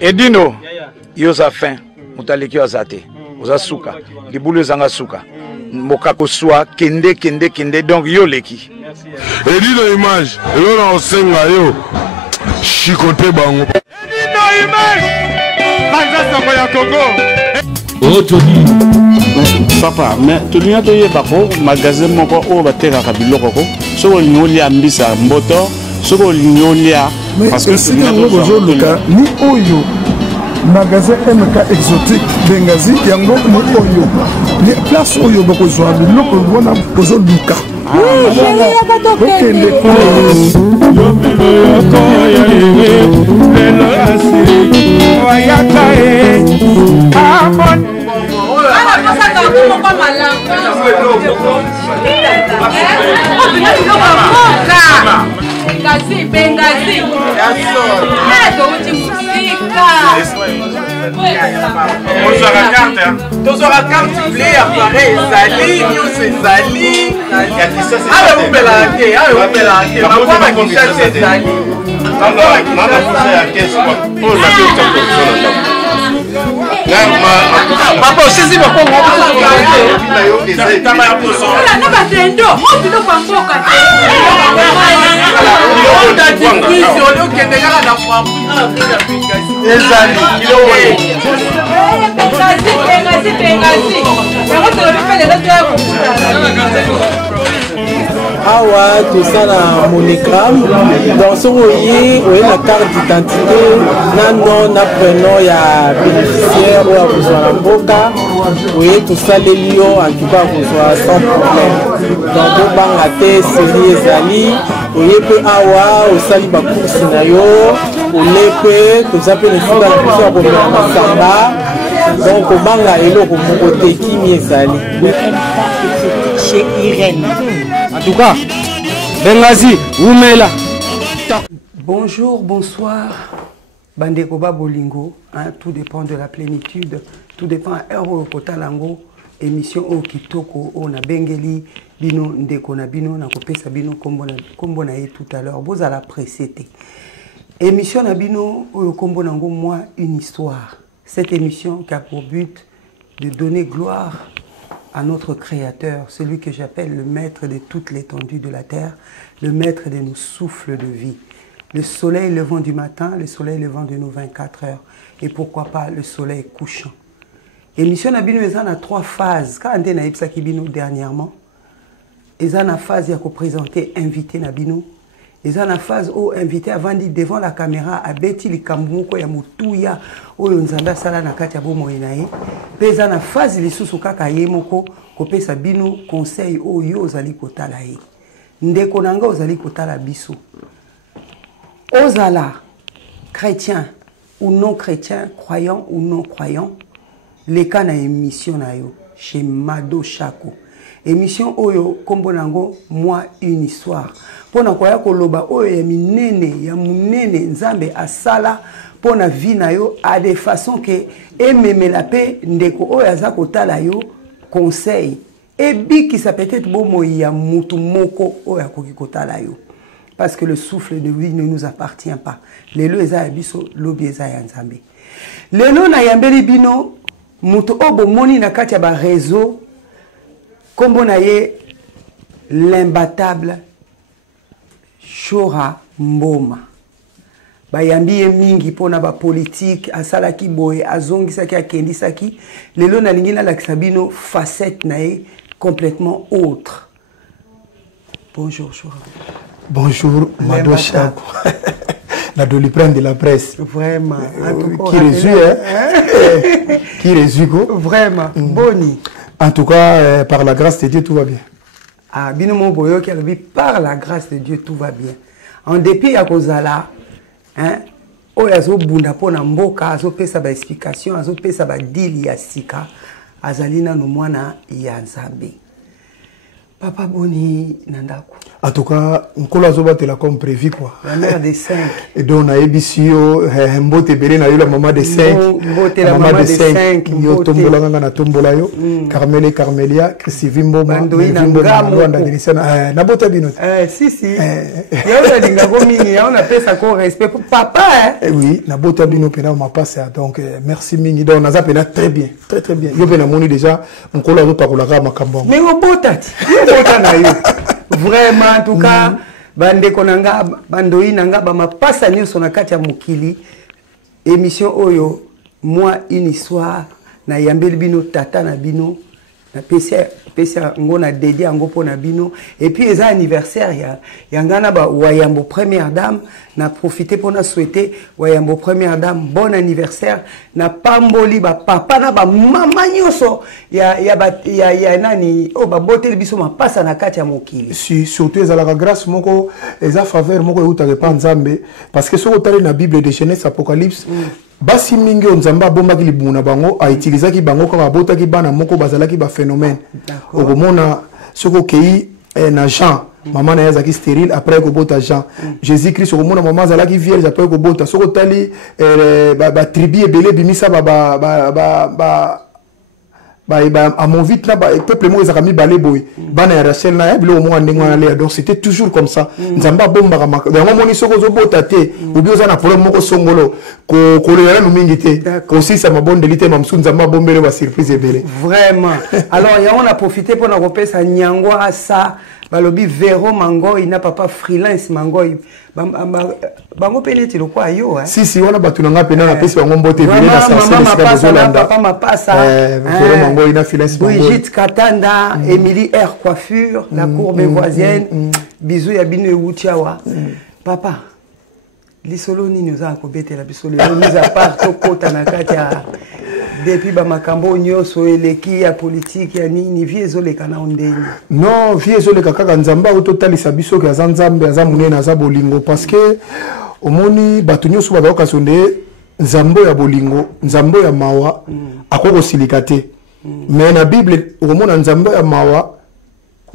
Edino, yoza fin, mutaleki azate, oza suka, libulu zanga suka, mokako swa, kende, donc yo leki. Edino image, yo na osenga yo, chikote bango. Edino image, banza sango ya Congo. Oh Tony, papa, mais Tony a toye bako, magasin moko o bateka kabiloko ko, so nyoli ambisa mboto, so nyoli a parce que c'est un nouveau cas ni oyo magasin MK exotique Bengazi yango ni oyo ni place oyo bako zo biloko bona bozo luka Bengazi. Tous aura carte blé apparaît Zali, news Zali. Ah vous belangez, ah vous belangez. Ma femme qui cherche Zali. Papa, si vous pouvez awa tosala monogramme donc soki oye na carte d'identité na nom na prénom ya bénéficiaire oyo akozwa na mboka oye tosaleli yo antuka akozwa sans problème donc tobanga te seri ezali oye mpe awa osali bacourse na yo ole mpe toza mpe nesika na biso ya komela masamba donc obanga eloko moko te kimi ezali chez Irène. En tout cas, Bengazi, Oumela. Bonjour, bonsoir. Bandeko Bolingo, hein, tout dépend de la plénitude, tout dépend à Euro Kotalango, émission au Kitoko, on a Bengeli, Bino Ndeko na Bino, na Kopesa Bino, comme na tout à l'heure, vous allez précéder. Émission na Bino, au Kombo Nango, moi, une histoire. Cette émission qui a pour but de donner gloire à notre Créateur, celui que j'appelle le maître de toute l'étendue de la terre, le maître de nos souffles de vie. Le soleil levant du matin, le soleil levant de nos 24 heures, et pourquoi pas le soleil couchant. Émission Nabino, il y a 3 phases. Quand on a eu dernièrement, il y a une phase qui a présenté invité Nabino. Il y a une phase où invité avant de devant la caméra à Betty le Kambouko ya Mutuya où Nzanda sala na kati ya bomo inaye. Puis il y a une phase les sous kaka yemoko kopé sabino conseil oyo ozali kotala ye. Ndeko nanga ozali kotala biso. Ozala chrétien ou non chrétien, croyant ou non croyant, les cas na émission na yo chez Mado Chako. Émission oyo kombo nango moi une histoire. Pona koya koloba oyo ya minene ya munene nzambe asala pona vie na yo a des façons que ememela pe ndeko oyo aza kotala yo conseil et biki ça peut-être bomo ya mutu moko oyo akoki kotala yo parce que le souffle de vie ne nous appartient pas. Lelo eza ya biso lobi eza ya nzambe. Lelo na yambeli bino mutu obo moni na kati ya ba réseau kombo na ye l'imbattable Chora Mboma. Bayambi ye mingi pona ba politique asalaki boye azongisaki akendisaki lelo na lingina la Sabino facette na ye complètement autre. Bonjour Chora. Bonjour Mado Chako. La doliprane de la presse. Vraiment. Qui résume hein? Qui résume vraiment. Boni. En tout cas par la grâce de Dieu tout va bien. Ah, binomo boyo qui a par la grâce de Dieu tout va bien. En dépit ya kozala, hein, oyazo bunda pona mboka, azo pesa ba explication, azo pesa ba deal ya sika, azalina no mwana ya Nzambe. Papa Boni Nandako. En tout cas, on a zobatela comme prévu quoi. La mère des 5. Et donc on a ébissio mbote belé na yo la maman des 5. Mbote la maman des 5. Yo tombola nga na tombola yo. Carmel et Carmelia, Christivimbo Bandoï na na bota bino. Si. Yo la linga ko mingi, on appelle ça ko respect pour papa hein. Oui, na bota bino pena ma passe donc merci mingi donc naza pena très bien. Très bien. Yo pena moni déjà on kola zo pakola ka makambo. Mais on bota ti. Vraiment en tout cas bande konanga bandoi nanga ba mapasa nyonso na kati ya mokili émission oyo moi une histoire na yambeli bino tata na bino na pesa ngona dédié ngo pona bino et puis les anniversaire ya ngana ba wayambo première dame na profiter pour na souhaiter wayambo première dame bon anniversaire na pamboli ba papa na ba mama nyoso ya nani o ba botel biso ma passa na kati ya mokili si surtout za la grâce moko eza faveur moko eutaka pa nzambe parce que soko tali na Bible de Genèse Apocalypse basi mingi nzamba bombaki libuna bango a utilisaki bango kaka botaki bana moko bazalaki ba phénomène okomona soko kei na Jean maman na yazaki stérile après ko bota Jean Jésus Christ okomona maman zalaki vierge après ko bota soko tali ba tribu ebele bimisa à mon vite là peuple mo ezaka mi balé boy bana ya Rachel na bilo mo ndengwa na Léa donc c'était toujours comme ça nzamba bomba ka yango moni soko zo bota te ou bien za na problème moko songolo ko le yana mingi te aussi ça ma bonne delité mamsu nzamba bombele ba surprise ebele vraiment alors ya on a profité pour na kopesa nyangwa ça balobi Véro Mangoy na papa freelance Mangoy bango peneti lo kwa yo hein si wana batu nga pena na pesi bango mbote vile na ça papa mapasa Véro Mangoy na freelance Mangoy Brigitte Katanda Émilie R coiffure la courbe voisine bisous ya bino ewutiawa papa lisolo nini oza kobetela biso lelo mise à part tokota na kati ya depuis ba makambo nyonso eleki ya politique ya nini vie ezoleka na ondeni non vie ezoleka kaka nzamba ototalisa biso ke aza nzambe aza munene aza bolingo parce que omoni bato nyonso bazoka sonde nzambo ya bolingo nzambo ya mawa akoko silika te mais na Bible okomona nzambo ya mawa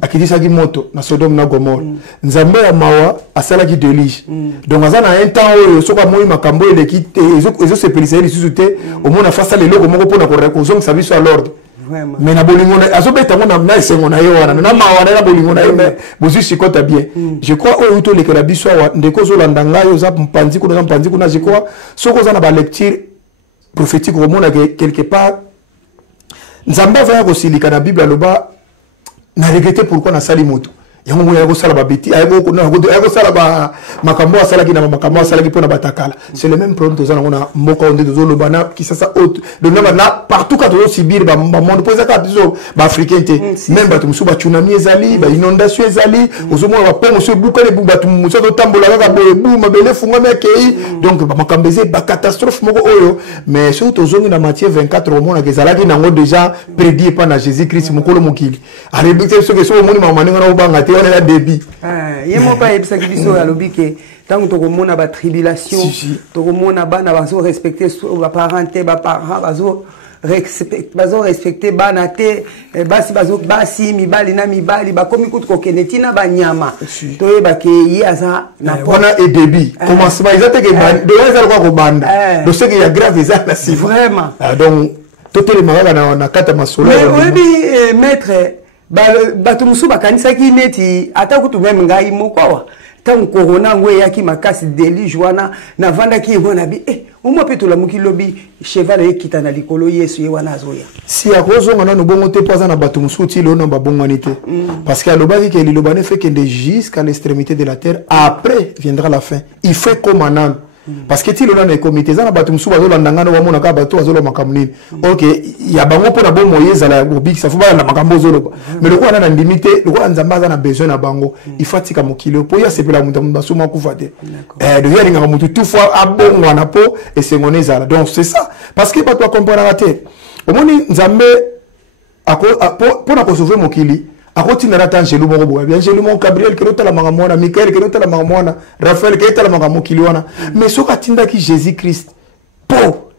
akitisaki moto na Sodome na Gomorrhe nzambe ya mawa asalaki déluge donc aza na un temps oyo soka moi makambo eleki te ezo sepelisa lisusu te omona fasa lelo ko moko pona ko rekozongisa biso à l'ordre mais na bolingo azobeta ngona na esengo na yo wana na mawa na bolingo na yo mais bozu sikota bien je crois oyo to lekela biso wa ndeko zo landa ngayo za mpanzi kuna je crois soko za na ba lecture prophétique omona quelque part nzamba va ko silika na Bible aloba na regretter pourquoi na sali moto yango moya ko sala ba beti ayako sala ba makambo asala ki na makambo asala ki pona batakala c'est le même problème tozana ngona moko onde tozolo bana ki sasa autre donc na partout quand on subir ba monde poza ka biso ba africain te même batu musu ba tsunami ezali ba inondation ezali ozomo ba pongo so bukale bu batu musu to tambola ka bu mabele funga mekei donc ba makambo eze ba catastrophe moko oyo mais surtout tozongi na Matthieu 24 au monde ezala ki nango déjà prédit par na Jésus Christ mokolo mokili arébité ce que so moni mama ninga obanga te on a débit yemo pa ebisa kibiso alobi ke tango tokomona ba tribulation tokomona bana bazo respecter ba parenté ba parents bazo respecter bana te basi mibali na mibali bakomi kutu kokende na banyama toyeba ke ye aza na pona et débit commencement ezate ke de ezala kwa banda do ce que ya grave ça si vraiment donc totele maka na kata masolo mais oui maître bato musu bakanisaki neti ata kutu même ngai mokowa tant corona ngwe yaki makasi déluge wana na vandaki ngona bi omo petola mukilobi cheval ekita na likolo Yesu ye wana azoya si akozonga na bongo te poza na bato musu ti lo na babongwani te parce que alobaki ke lilobane fait que jusqu'à l'extrémité de la terre après viendra la fin il fait comme un parce que ti lo na comité za na bato musu bazolanda ngana wa mona ka bato bazolo makamuni OK ya bango pona bon Moïse ala obiki ça faut ba na makambo zolo mais le ko na limité le ko nzamba za na besoin na bango il fatika mokilo po ya sepela mutu basuma kufa te de ya linga mutu tout fois abongwa na po et sengone zala donc c'est ça parce que bato comprendre la tête omoni nzambe pona ko sauver mokili akoti na rata Angelo moko boya bien Angelo mon Gabriel ke rota la mangamona Michael ke rota la mangamona Raphaël ke rota la mangamokili wana mais soka tinda ki Jésus Christ po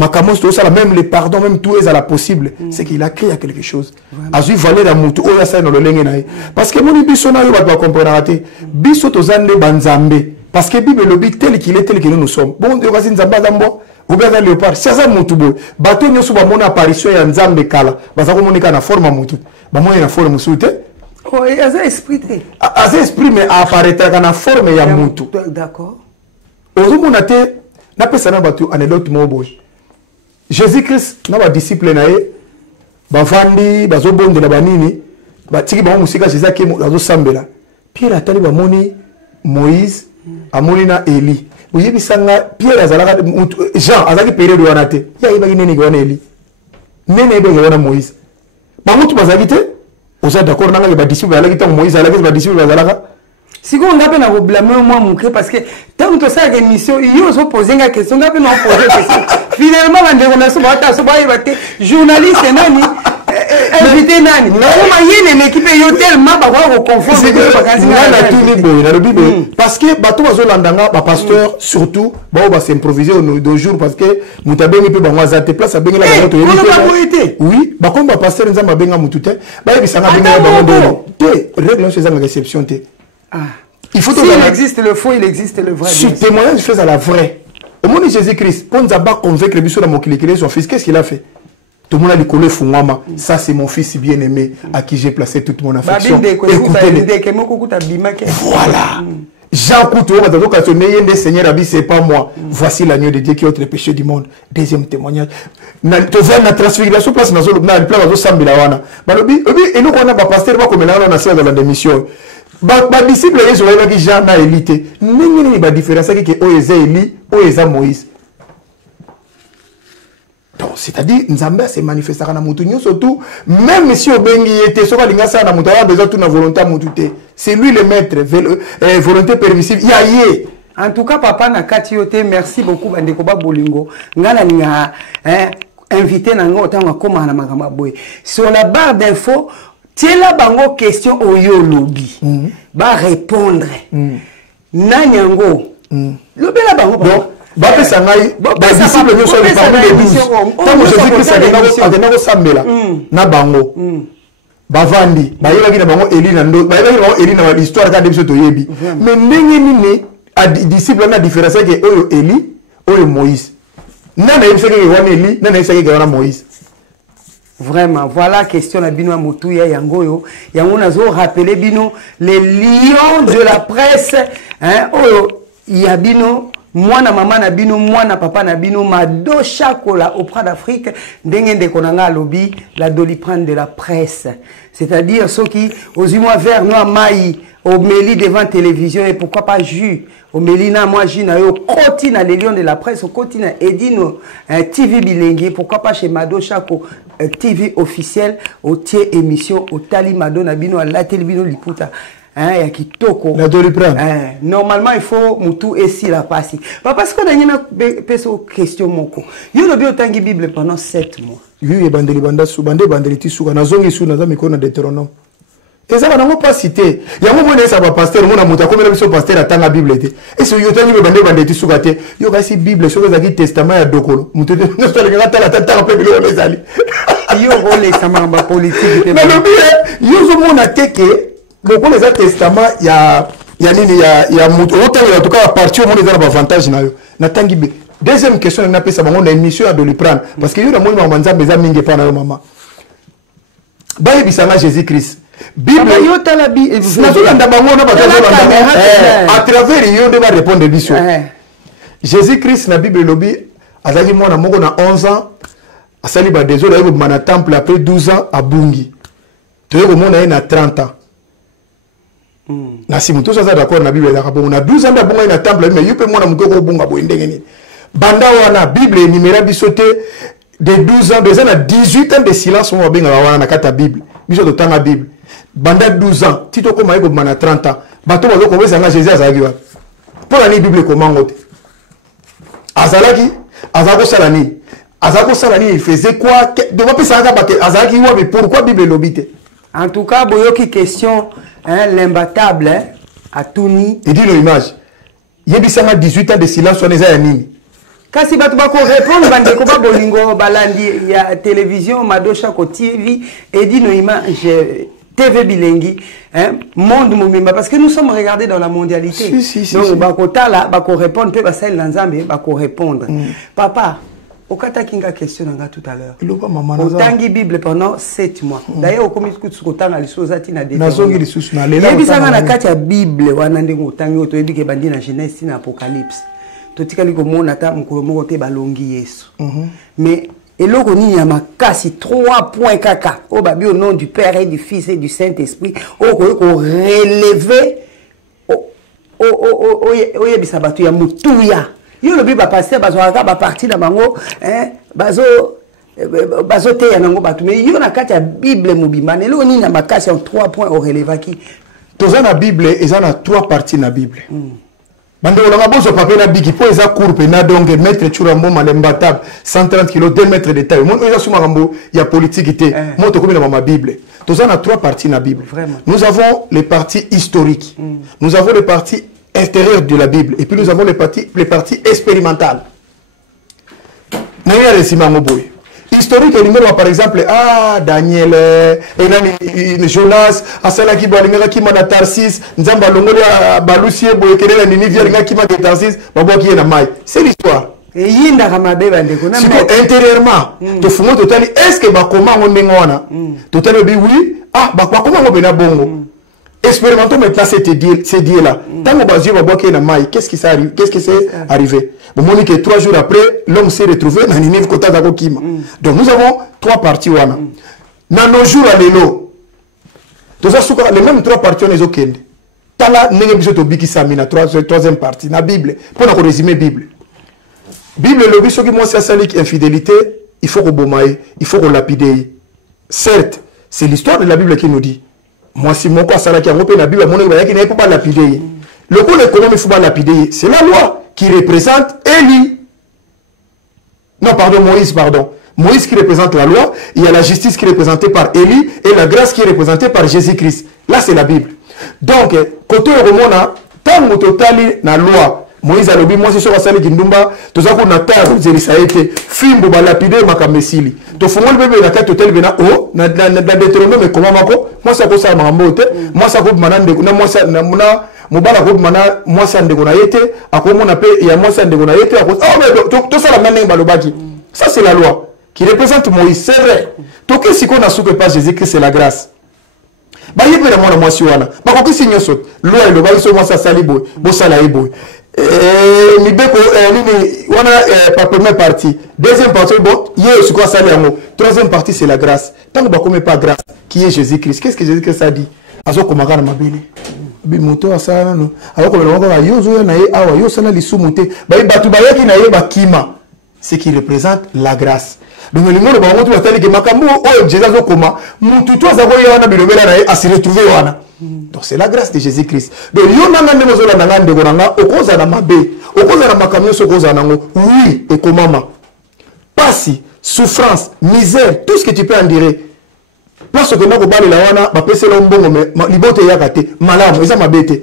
Makamos tout ça, même les pardons, même tout est à la possible. C'est qu'il a créé quelque chose. Azui valé la mutu, oya sa no lolenge nae. Parce que mon biso na yo va comprendre raté. Biso to zande banzambe. Parce que Bible le bit tel qu'il est tel que nous sommes. Bon, de kasi nzamba zambo. Ou bien dans léopard. C'est ça mutu bo. Bato nyoso ba mona apparition ya nzambe kala. Basa ko monika na forme mutu. Ba mona na forme mutu. Oh, et à esprit. À esprit mais apparaître na forme ya mutu. D'accord. Ozo monate na pesa na bato anecdote mo boy. Jésus-Christ na ba disciple na ye bavandi bazobondela banini batiki bango musika Jésus ki azo sambela Pierre atali bamoni Moïse amoni na Eli oyebisanga Pierre azalaka Jean azaki période wana te ya yebaki nene ke wana Eli nene yebaki wana Moïse bamutu bazalaki te oza d'accord nanga ke ba disciple alaki tango Moïse alaki ba disciple bazalaka si on a bien blâmer moi mon parce que tant que ça une mission ils ont posé une question on a bien poser question finalement on a ce journaliste nani invité nani on une équipe yo tellement ba ko confondre parce que bato bazolandanga ba pasteur surtout ba s'improviser au jour parce que mutabengi pe ba ngazate place abengela ba moto oui ba comme ba pasteur nzamba benga mutute ba yebisanga benga ba mondo te règle chez une réception te. Ah. Il faut s'il existe le faux, il existe le vrai. Ce témoignage fait à la vraie. Au moment de Jésus-Christ, quand on a convaincre le biso de son fils, qu'est-ce qu'il a fait? Tout le monde a dit collé Fungama. Ça c'est mon fils bien-aimé à qui j'ai placé toute mon affection. Voilà. Jean Couteau, Seigneur a dit c'est pas moi. Voici l'agneau de Dieu qui ôte le péché du monde. Deuxième témoignage. Na transfiguration place na place zo sambila wana. Balobi et nous on a pas pasteur pas comme là on a fait dans la démission. Ba disciple les oya ki Jean na élité. Nini ba différence que Oeza Eli, Oeza Moïse. Donc c'est-à-dire Nzambe se manifeste na mutu surtout même si obengi était so balinga sa na mutu a besoin tout na volonté mutu te. C'est lui le maître volonté permissive. Yaye. En tout cas papa na kati yote merci beaucoup bandeko ba bolingo. Ngana ninga invité na ngo tanga koma na makamba boy. Sur la barre d'infos tiens la bango question au yo lobby. Ba répondre. Nanyango. Lobby la bango. Ba pesa ngai ba disciple nyo so parmi les 12. Tant Jésus-Christ a donné sambela na bango. Ba vandi ba yela kina bango Eli na ndo ba yela kina bango Eli na histoire ka debiso to yebi. Mais ndenge nini a disciple na différence que oyo Eli oyo Moïse. Nana yebisa ke wana Eli nana yebisa ke wana Moïse. Vraiment, voilà question na bino Moutuya Yangoyo. Yango nazo rappeler bino les lions de la presse. Hein, oyo yabino mwana mama na bino mwana papa na bino Mado Chakola auprès d'Afrique ndenge ndeko nanga lobby la Doliprane de la presse. C'est-à-dire ceux qui aux humours vert noir maï au Méli devant télévision et pourquoi pas jus au Mélina moi jina yo continue les lions de la presse au continue Edino TV bilingue pourquoi pas chez Mado Chako TV officiel au tiers émission au Tali Mado na bino à la télévision liputa hein ya kitoko la Doliprane normalement il faut mutu esi la passi pas parce que na peso question moko yo lobi otangi Bible pendant 7 mois oui et bandeli banda su bande bandeli tisuka na zongi su na za mikona Deutéronome et ça va n'ont pas cité yango mo nesa ba pasteur mo na muta comme la biso pasteur atanga Bible te et ce yo tangi bande bandeli tisuka te yo kasi Bible so za ki testament ya dokolo mutu no so le ngata la tata pe bilo ezali yo role sama ba politique te mais le bien yo zo mo na teke beaucoup les testaments ya nini ya mutu autant en tout cas à partir mon des avantages na yo na tangi be. Deuxième question na pesa bango na émission à Doliprane parce que yo na mo manza meza mingi pa na yo mama ba yebisanga Jésus-Christ Bible yo tala bi na zo landa bango na batazo landa à travers yo de va répondre biso Jésus-Christ na Bible lobi azali mwana moko na 11 ans asali ba désolé yo na temple après 12 ans à Bungi to yo mona na 30 ans. Na si mutu ça d'accord na Bible ya kabongo na 12 ans da bonga na temple mais yupe mwana mutu ko bonga boye ndenge ni banda wana Bible numéro bisote de 12 ans des ans à 18 ans de silence on va benga wana na kata Bible biso to tanga Bible banda 12 ans tito ko maiko mana 30 ans bato bazo ko wesa nga Jésus azaki wa pour la Bible comment ngote azalaki azako salani il faisait quoi devant pesa ka bake azalaki wa mais pourquoi Bible lobite en tout cas boyoki question hein, l'imbattable hein, à Touni. Il dit l'image. Il y a 18 ans de silence sur les années. kasi bato bako répondre bandeko ba bolingo balandi ya télévision Madosha ko TV et dit no image TV Bilengi, hein, monde mobimba, parce que nous sommes regardés dans la mondialité. Donc, bakota là, bako répondre, peut passer l'ensemble, bako répondre. Papa, au kata kinga question tout à l'heure. Au tangi Bible pendant 7 mois. D'ailleurs, au comité de Skotang à l'isozati na défendu. Il y a bisa na kati ya Bible, wanande ngo tangi oto ebi ke bandi na Genèse na Apocalypse. Totikali ko mona ta mukolo moko te balongi Yesu. Mais et là, on y a ma casse 3 points caca. Au babi au nom du Père et du Fils et du Saint-Esprit. On relevé. Oh yebisabatu ya mutuya. Yo le biba passer bazo aka ba parti na bango hein bazo te ya nango batu mais yo na kati ya Bible mobimba. Et là on y a ma casse en 3 points au relevaki. Toza na Bible et ça na 3 parties na Bible. Bande on a besoin de papier na bigi pour les courbe na donc mettre churambo malembatab 130 kg 2 mètres de taille. Moi on a sous marambo il y a politique té. Moi to comme dans ma Bible. Tous on a 3 parties na Bible. Vraiment. Nous avons les parties historiques. Nous avons les parties intérieures de la Bible et puis nous avons les parties expérimentales. Nous y a les simango boy. Historique et numéro par exemple Daniel et Jonas asala ki balinga ki mana Tarsis nzamba longoli balusie boyekele na Ninive linga ki ma Tarsis babo ki na mai c'est l'histoire et yinda kama beba ndeko na intérieurement to fumo totali est-ce que ba comment on ngona totali bi oui ba comment on bena bongo expérimentons maintenant ces dieux là tant que bazio babo ki na mai qu'est-ce qui s'est arrivé bon monique 3 jours après l'homme s'est retrouvé dans Ninive kota za kokima donc nous avons 3 parties wana dans nos jours à l'élo les mêmes 3 parties on les okende tala nenge biso to bikisa mina 3e partie na Bible pour na résumer Bible le biso qui moi c'est salik infidélité il faut que bomaye il faut que lapider certes c'est l'histoire de la Bible qui nous dit moi si mon quoi sala qui a repé la Bible mon ngi qui n'est pas lapider le coup l'économie faut pas lapider c'est la loi qui représente Élie. Non, pardon, Moïse, pardon. Moïse qui représente la loi, il y a la justice qui est représentée par Élie et la grâce qui est représentée par Jésus-Christ. Là, c'est la Bible. Donc, côté Romona, tant que totali na loi, Moïse a le moi c'est sur la salle Gindumba, tout ça qu'on a terre, ça a été film pour lapider ma kamesili. To fongo le bébé na tête hôtel bena oh na Deutéronome mais comment mako moi ça ko ça mambote moi ça ko manande na moi ça na mobala ko mana moi ça ndeko na yete akomona pe ya moi ça ndeko na yete oh mais tout ça la manenge balobaki ça c'est la loi qui représente Moïse c'est vrai to que si qu'on a soupe pas Jésus-Christ c'est la grâce ba yebela mona moi si wana ba ko kisi nyoso loi le ba so moi ça salibo bo sala ibo Mibeko la première partie, deuxième partie, bon, c'est quoi ça, troisième partie, c'est la grâce. Tant que vous ne pas grâce, qui est Jésus-Christ? Qu'est-ce que Jésus-Christ a dit? Azo komagana mabele. Bimoto asana no. Alors comme on va yozo na ye awa yo sana lisumuté. Ba batu ba yaki na ye ba kima. Ce qui représente la grâce. Donc le monde ba moto batali ke makambo o Jésus azo koma. Mutu to azo yo na bilobela na ye a se retrouver wana. Donc c'est la grâce de Jésus-Christ. Donc yo nanga ndemozo la nanga ndeko nanga okoza na mabe. Okoza na makamyo so koza nango. Oui, et komama. Pasi, souffrance, misère, tout ce que tu peux en dire. Parce que nako bali la wana ba pese lo mbongo me libote yakate malamu eza mabete.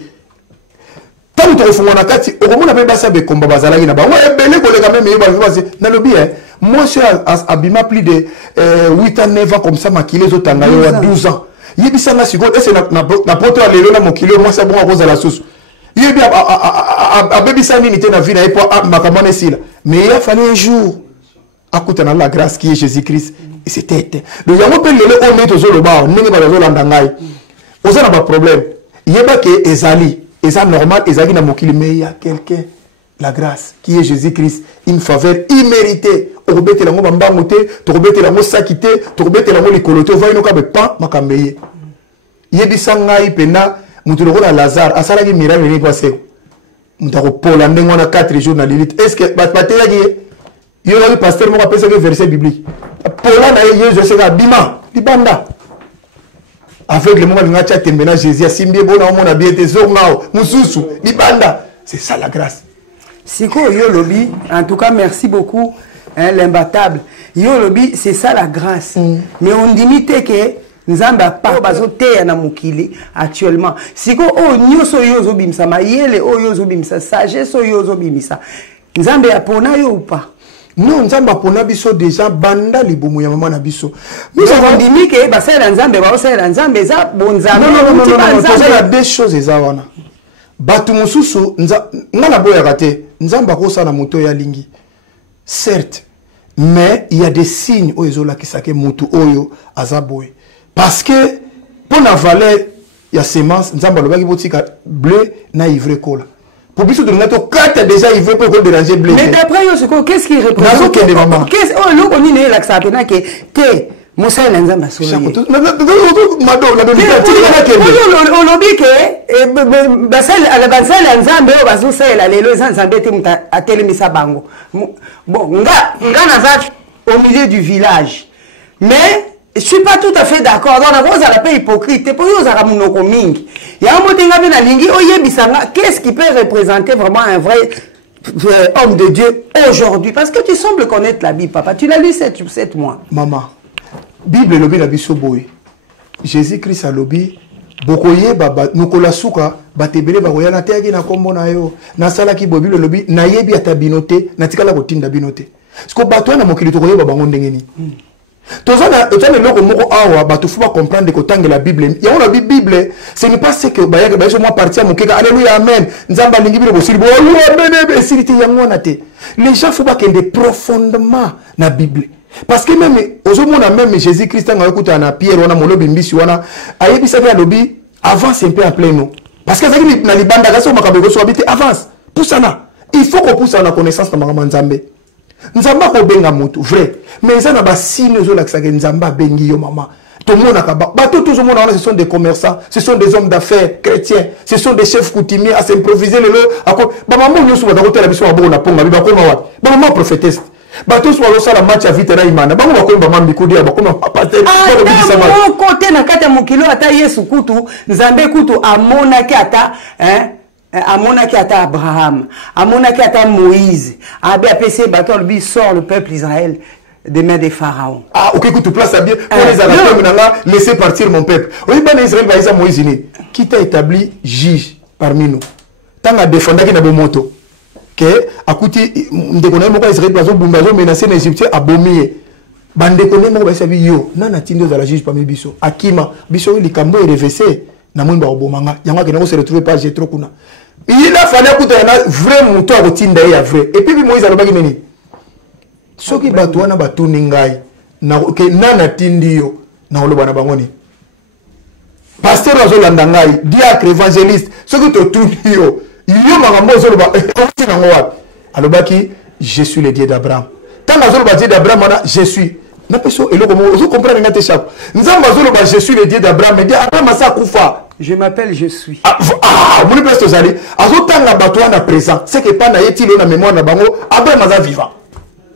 Tant que tu na kati okomona pe basa be komba bazalaki na ba ouais belé ko le quand même ba vivasi na lobi moi je abima plus de 8 ans 9 ans comme ça makile zo tanga yo 12 ans. Yebisa na siko ese na poto alelo na mokile moi ça bon à cause de la source. Yebi a bebisa nini te na vie na e po makamane sila. Mais il a fallu un jour akutana la grâce qui est Jésus-Christ. Et c'était. Donc, il y a un peu de l'eau au sol, n'est pas le landangaï. Vous avez un problème. Il y a pas que Ezali. Et ça, normal, Ezali n'a pas mais il y a quelqu'un, la grâce, qui est Jésus-Christ, une faveur imméritée. Au rebête la mot bambamoté, tu rebête la mot sakité, tu rebête la mot l'écoloté, tu vas y aller pas, ma cameye. Il y a des sangaï, pena, moutouro la Lazare, à ça, la miracle, il est passé. Moutaro Paul, on a 4 jours dans l'élite. Est-ce que, il y a un pasteur qui appelle ça un verset biblique. Paula na Jésus c'est bima libanda. Avec le moment où tu as terminé Jésus a simbi bon on a bien tes zongao mususu libanda. C'est ça la grâce. Siko yo lobi en tout cas merci beaucoup hein, l'imbattable. Yo lobi c'est ça la grâce. Mais on limite que nzamba pas bazote na mukili actuellement. Siko o nyoso yozo bimsa mayele o yozo bimsa sagesse o yozo bimsa. Nzambe apona yo ou pas? Non, Nzambe apona biso déjà banda libumu ya mama na biso. Nous avons dit que basala Nzambe ba osala Nzambe za bonzambe. Non, il y a deux choses ezawana. Batu mususu ngana boya kate Nzambe akosala moto ya lingi. Certes, mais il y a des signes où ils ont la kisake mutu oyo azaboy. Parce que pour la valeur il y a semence Nzambe lobaki botika bleu na ivre cola. Pour biso de ngato kata déjà ivre pour déranger bleu. Mais d'après yo qu'est-ce qui représente? Qu'est-ce oh lo koni ne la sapena que te Moussa Nzamba solo. On lobby que basel Nzambe o bazosela lelo Nzambe te muta atelemisa bango. Bon, nga naza au milieu du village. Mais je suis pas tout à fait d'accord. Donc, on a pas hypocrite. Pour nous, on a monoko mingi. Il y a un mot de la lingi. Qu'est-ce qui peut représenter vraiment un vrai homme de Dieu aujourd'hui? Parce que tu sembles connaître la Bible, papa. Tu l'as lu 7 mois. Maman, Bible lobi la biso boy. Jésus-Christ a lobi. Bokoye baba nukola suka batebele bakoya na teki na kombo na yo. Na sala ki bobi le lobi na yebi atabinote na tikala kotinda binote. Sko bato na mokili to koye baba ngondengeni. Tozana loko moko awa bato fuba comprendre que tangue la Bible. Ya on Bible, ce n'est pas ce que ba ya ba so moi partir mokeka alléluia amen. Nzamba lingi bile bosili bo amen be siliti yango na te. Les gens fuba kende profondément na Bible. Parce que même ozomona même Jésus-Christ nga kuta na Pierre wana molobi mbisi wana ayebisa bien lobi avance un peu en plein nous. Parce que ça qui na libanda kaso makabeko so habiter avance. Poussana. Il faut qu'on pousse à la connaissance de Mama Nzambe. Nzamba ko benga mutu vrai. Mais ça na ba signe zo la que Nzamba bengi yo mama. Tout le monde a bateau tout le monde ce sont des commerçants, ce sont des hommes d'affaires chrétiens, ce sont des chefs coutumiers à s'improviser le ba maman nyoso ba ko tela biso ba bona ponga ba ko ma wat. Ba maman prophétesse. Bato soit le sala match à vite na imana ba ko ba mambi ko dia ba ko ma pasteur ko bisa ba côté na kata mokilo ata Yesu kutu Nzambe kutu amonaki ata amonaki ata Abraham amonaki ata Moïse abe apesi bato lui sort le peuple Israël des mains des pharaons. Ah OK que tu places ça bien pour les arabes maintenant laisser partir mon peuple. Oui ben Israël va isa Moïse ni qui t'a établi juge parmi nous. Tant à défendre qui na bo moto que akuti ndekona moko Israël bazo bumbazo menacer les Égyptiens a bomber bandekone moko ba sabi yo nana tindo za la juge parmi biso akima biso likambo reversé na mwimba obomanga yango akena ko se retrouver pas j'ai trop kuna il a fallu akuta na vrai muto a kotinda ya vrai et puis Moïse alobaki nini soki bato wana batuni ngai na ke nana tindi yo na oloba na bango ni pasteur azolanda ngai diacre évangéliste soki to tuni yo yo makambo ozoloba komti nango wapi alobaki je suis le Dieu d'Abraham tant azoloba Dieu d'Abraham wana je suis na peso eloko mo ozo comprendre ngate chapo nzamba azoloba je suis le Dieu d'Abraham mais Abraham asa kufa je m'appelle je suis mon père tozali azotanga bato wana présent c'est que pas na yeti lo na mémoire na bango Abraham aza vivant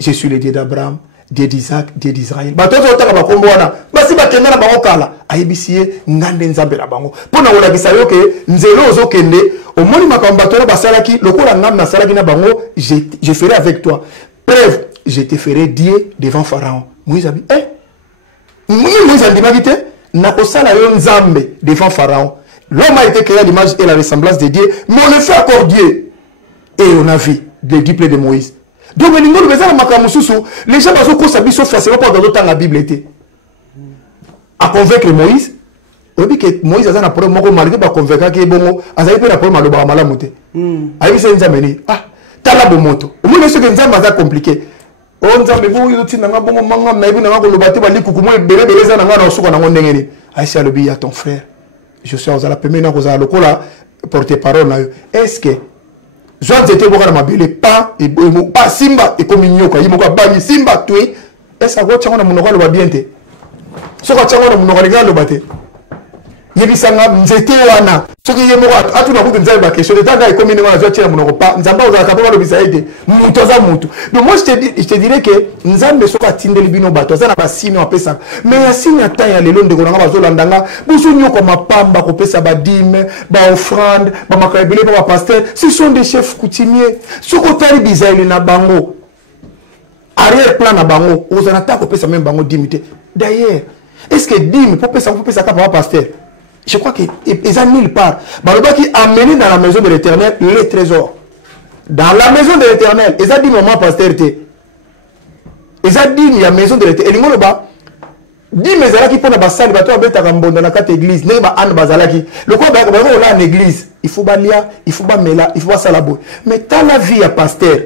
je suis le Dieu d'Abraham Dieu d'Isaac Dieu d'Israël bato azotanga bakombo wana basi bakenda na bango kala ayebisiye ngande nzambe na bango pona olakisa yo ke nzelo ozokende omoni makambo bato basalaki lokola ngam na salaki na bango je ferai avec toi preuve je te ferai Dieu devant Pharaon Moïse a dit Moïse a dit na kosala yo nzambe devant Pharaon. L'homme a été créé à l'image et la ressemblance de Dieu mais on le fait encore Dieu et on a vu les diplômes de Moïse. Donc les gens bazo ko sabi so facilement pas dans la Bible était à convaincre Moïse. On dit que Moïse a un problème moko malgré ba convaincre que bongo azali pe na problème aloba malamu te. Ayi se nzambe ni tala bomoto. Au moins ce que nzambe a compliqué. On nzambe bo yo tina nga bongo manga na ibi na nga ko loba te ba likuku mo bele za na nga na suka na ngondenge ni. Ayi se lobi ya ton frère. Je suis aux la première na ko za lokola porter parole na yo. Est-ce que Joan zete boka na mabele pas et pas simba et comme nyoka yimo ko bangi simba tui esa go chango na munoko loba bien te. Soko chango na munoko linga loba te. Yebisanga nzete wana soki yemo atu na kutunza ba question de tanga ikomi ni wana zotia munoko pa nzamba uzaka kapoko lobisa ide muto za mutu. Donc moi je te dirais que nzambe soka tindeli bino bato za na ba signe apesa mais ya signe ata ya lelo ndeko na bazolanda busu nyoko mapamba ko pesa ba dîme ba offrande ba makabele ba pasteur ce sont des chefs coutumiers soko tali bizaili na bango arrière plan na bango ozana ta ko pesa même bango dimité d'ailleurs est-ce que dîme pour pesa ka pasteur. Je crois qu'ils ont nulle part. Baloba qui a amené dans la maison de l'Éternel les trésors. dans la maison de l'Éternel. Et ça dit maman pasteur te. Et ça dit la maison de l'Éternel. Et l'ingolo ba dit mais zalaki pona basali bato abeta kambonda na kata église ne ba an bazalaki. Le quoi ba là en église, il faut ba lia, il faut ba mela, il faut ba salabo. Mais t'as la vie à pasteur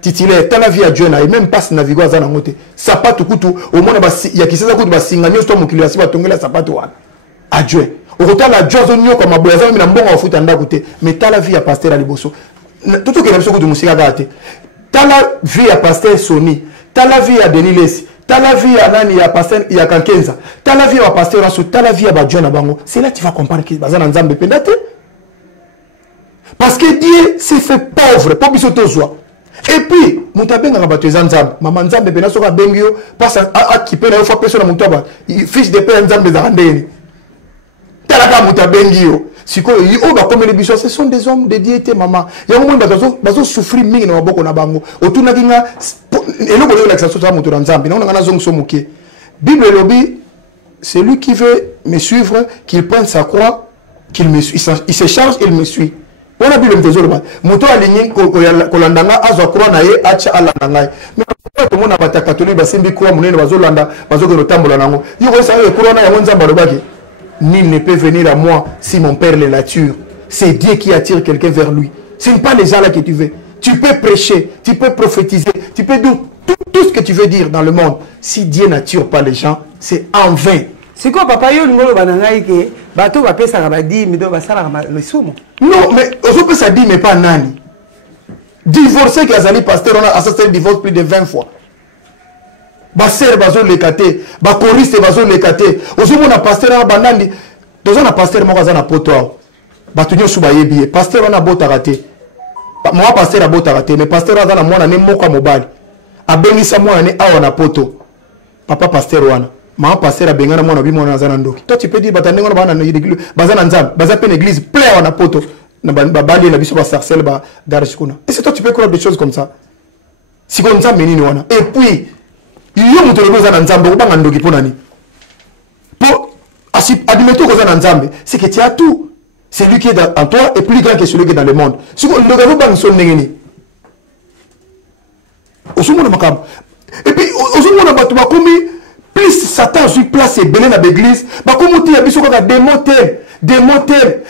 titulaire, t'as la vie à Dieu na et même pas na vigo azana ngote. Sapato kutu au moins ba ya kisasa kutu ba singanyo sto mukili asi ba tongela sapato wana. À Dieu. Au retour la Dieu zonyo comme aboyaza mina mbongo afuta nda kote. Mais t'as la vie à pasteur à liboso. Tout ce que la de musika gâté. T'as la vie à pasteur Sony, t'as la vie à Denis Lessi. T'as la vie à Nani, il y a pasteur, il y a Kankenza. T'as la vie à pasteur Rassou, t'as la vie à Badjon Abango. C'est là que tu vas comprendre qu'il y a un Nzambe pendate. Parce que Dieu s'est fait pauvre, pas besoin de toi. Et puis, mon tabeng a battu Nzambe. Maman Nzambe pendate sur la bengio, passe à qui peut la fois personne à mon tabac. Fils de père Nzambe Zarandeni. T'as la gamme à bengio. Si quoi, comme les bisous, ce sont des hommes de Dieu et maman. Il y a un moment où ils ont souffert, mais ils n'ont pas beaucoup de autour de la et nous, Bible lobby, c'est lui qui veut me suivre, qu'il prenne sa croix, qu'il me suit. Il se charge, il me suit. On a Bible me désolé. Moto aligné kolandanga azwa croix na ye acha alanga. Mais tout le monde a pas catholique basimbi croix munene bazolanda bazokero tambola nango. Yoko sa ye croix na ya nzamba lobaki. Nul ne peut venir à moi si mon père les attire. C'est Dieu qui attire quelqu'un vers lui. Ce n'est pas les gens là que tu veux. Tu peux prêcher, tu peux prophétiser, tu peux dire tout ce que tu veux dire dans le monde. Si Dieu n'attire pas les gens, c'est en vain. C'est quoi, papa, yo ngolo banangai ke bato ba pesa ba di mido ba sala le sumo. Non, mais on peut ça dire mais pas nani. Divorcé que Azali pasteur on a assisté divorce plus de 20 fois. Ba sœur bazo le katé, ba choriste bazo le katé. Ozo mona pasteur banandi, dozo na pasteur moko za na poto. Ba tunyo suba yebi, pasteur on a bota raté. Moi pasteur a bota raté, mais pasteur za na mwana ne moko mobali. Abengisa mwana ne awa na poto. Papa pasteur wana. Maman pasteur a bengana mwana bi mwana za na ndoki. Toi tu peux dire batande ngona bana na église, bazana nzambe, baza pe église plein wana poto. Na bali na biso ba sarcelle ba garage kuna. Et c'est toi tu peux croire des choses comme ça. Si comme ça menini wana. Et puis yo muto le za na nzambe ko banga ndoki pona ni. Pour admettons que za na nzambe, c'est que tu as tout. Celui qui est en toi est plus grand que celui qui est dans le monde. Si on ne regarde pas son nengeni. Et puis, plus Satan a place et belé dans l'église, il y a des moteurs.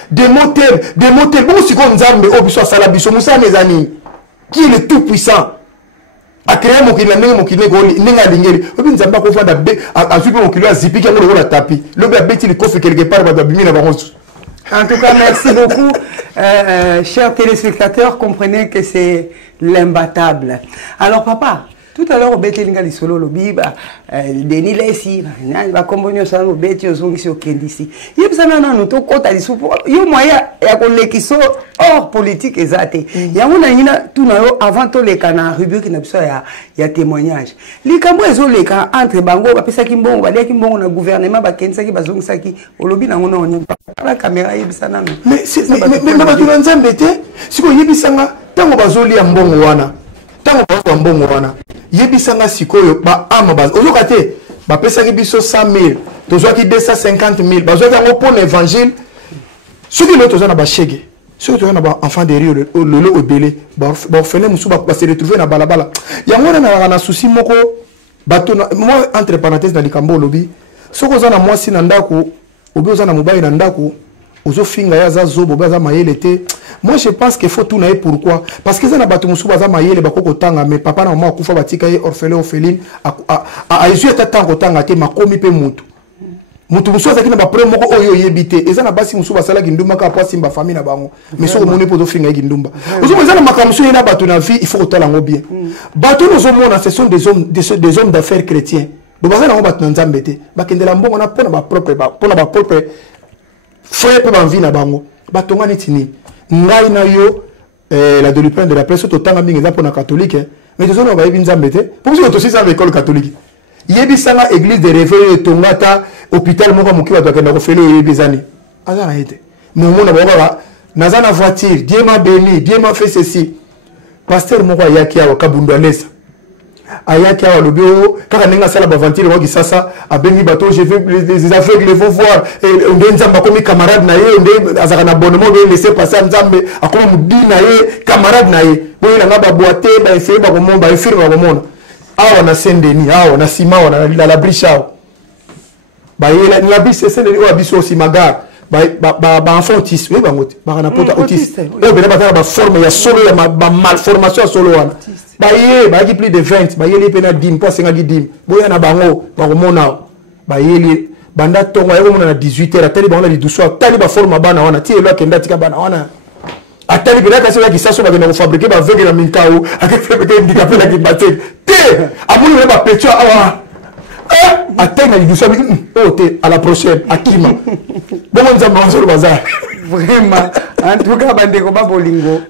Bon, si on Nzambe, qui est le tout puissant. A créé mon kilo, mon kilo, n'enga lingeli. Obi Nzamba ko fanda be, a suivi mon kilo a zipi qui a le tapis. Le bébé il coffre quelque part va bimina na bango. En tout cas, merci beaucoup. Chers téléspectateurs, comprenez que c'est l'imbattable. Alors, papa, tout à l'heure, au Betelinga li solo lobi, Denis Lessi, va compagnie ça au Beti au zongi au Kendisi. Yep ça nana no to kota li supo. Yo moya ya kolekiso hors politique ezate. Ya mona yina tout na yo avant to le kana rubrique na biso ya témoignage. Li kambo ezo le ka entre bango ba pesa ki mbongo ba leki mbongo na gouvernement ba kenisa ki bazongi saki olobi na ngona onye la caméra yebisa nana. Mais ba tu nzambe te siko yebisanga tango bazoli ya mbongo wana. Tango ba mbongo wana. Yebisanga sikoyo ba ama baz ozoka te ba pesa ki biso 100,000 tozo ki 250,000 bazo ka pour l'évangile ceux qui l'autre na ba chege ceux qui na ba enfant de rire le obélé ba fele musu ba se retrouver na balabala ya ngona na souci moko bato moi entre parenthèses na likambo lobi soko za na mwasi na ndako obi oza na mobali na ndako ozo finga ya za zobo ba za mayele te. Moi je pense qu'il faut tout naïe pourquoi parce que ça na bato musu baza mayele bakoko tanga mais papa na maman kufa batika ye orpheline a yesu tata kotanga te makomi pe mutu musu azaki na ba premier moko oyo yebite eza na basi musu basala kindumba ka poisi mba famille na bango mais soko moni poto finga kindumba ozo eza na makamso ina bato na vie il faut kotala ngo bien bato no zo mona ce sont des hommes d'affaires chrétiens do baza na ngo bato na nzambe te bakendela mbongo na pona ba propre frère pe ba vie na bango batonga nitini ngai na yo la doctrine de la presse totanga mingi za pona catholique mais tout ça on va yebi nzambe te pour que to sisa école catholique yebi sanga église de réveil tongata hôpital moko moki ba dokenda ko fele yebi zani azana yete mon na baba naza na voiture Dieu m'a béni Dieu m'a fait ceci pasteur moko yaki awa kabundu alesa ayaki awa lobi o kaka ndenge asala bavantire waki sasa abengi bato je veux les aveugles vont voir nde nzambe akomi camarade na ye nde azalaka na abonnement be laisser passer nzambe akoma modi na ye camarade na ye boyelanga baboite baessaye bakomona baefirme bakomona awa na Saint-Denis awa na nsima awa na la briche awa bayela ni abisi Saint-Denis oyo abiso aussi magare enfant autiste oui bango te bana pota autiste oyo bena batala ba forme ya solo ya ba malformation ya solo wana baye bayaki plus de 20 bayeli pe na 10 po asengaki 10 boya na bango bakomona bayeli banda tongo ayeko mona na 18h atali bango na liduso atali ba forme bana wana ti elo akenda tika bana wana atali pe na kasi ya kisaso bakenda ko fabriquer ba vege na minkao akefebeke handicapé na kibatek te amoni ba petio awa atteindre la discussion à la prochaine akima bon on nous sur le bazar vraiment en tout cas bandeko ba bolingo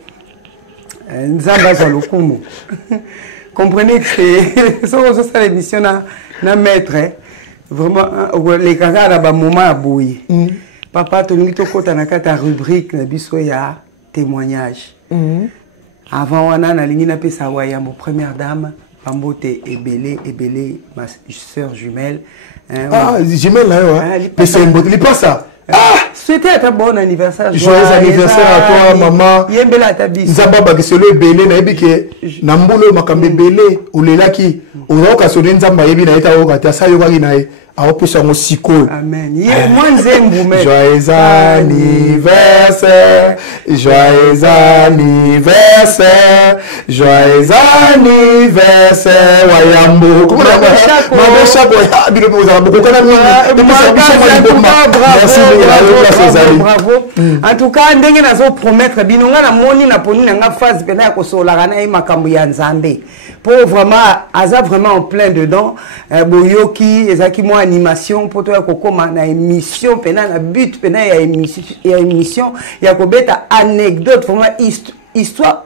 nzamba za lokumu comprenez que ça l'émission na maître vraiment les kaka ba moment aboyi papa tolingi to kota na kata rubrique na biso ya témoignage avant wana na lingi na pesa wa ya mo première dame Pambote Ebele, ma soeur jumelle. Jumelle là, ouais. C'est une beauté, pas ça. C'était un bon anniversaire. Joyeux anniversaire à toi, maman. Yembela tabi. Nzamba que c'est le Ebele, na ebike. Nambulo makambe Ebele, ulelaki. Uroka soden nzamba yebi na eta oka, ta sa yoga ginae. Aopesa ngo siko. Amen. Moi nzembu mais. Joyeux anniversaire. Joyeux anniversaire. Joyeux anniversaire. Wayambo. Comment on appelle ça? Mama chaque fois. Bilo vous avez beaucoup de bravo. En tout cas, ndenge nazo promettre binonga na moni na poni na phase pena ya kosola na makambo ya nzambe. Pour vraiment aza vraiment en plein dedans boyoki ezaki mo animation pour toi kokoma na émission pena na but pena ya émission ya kobeta anecdote vraiment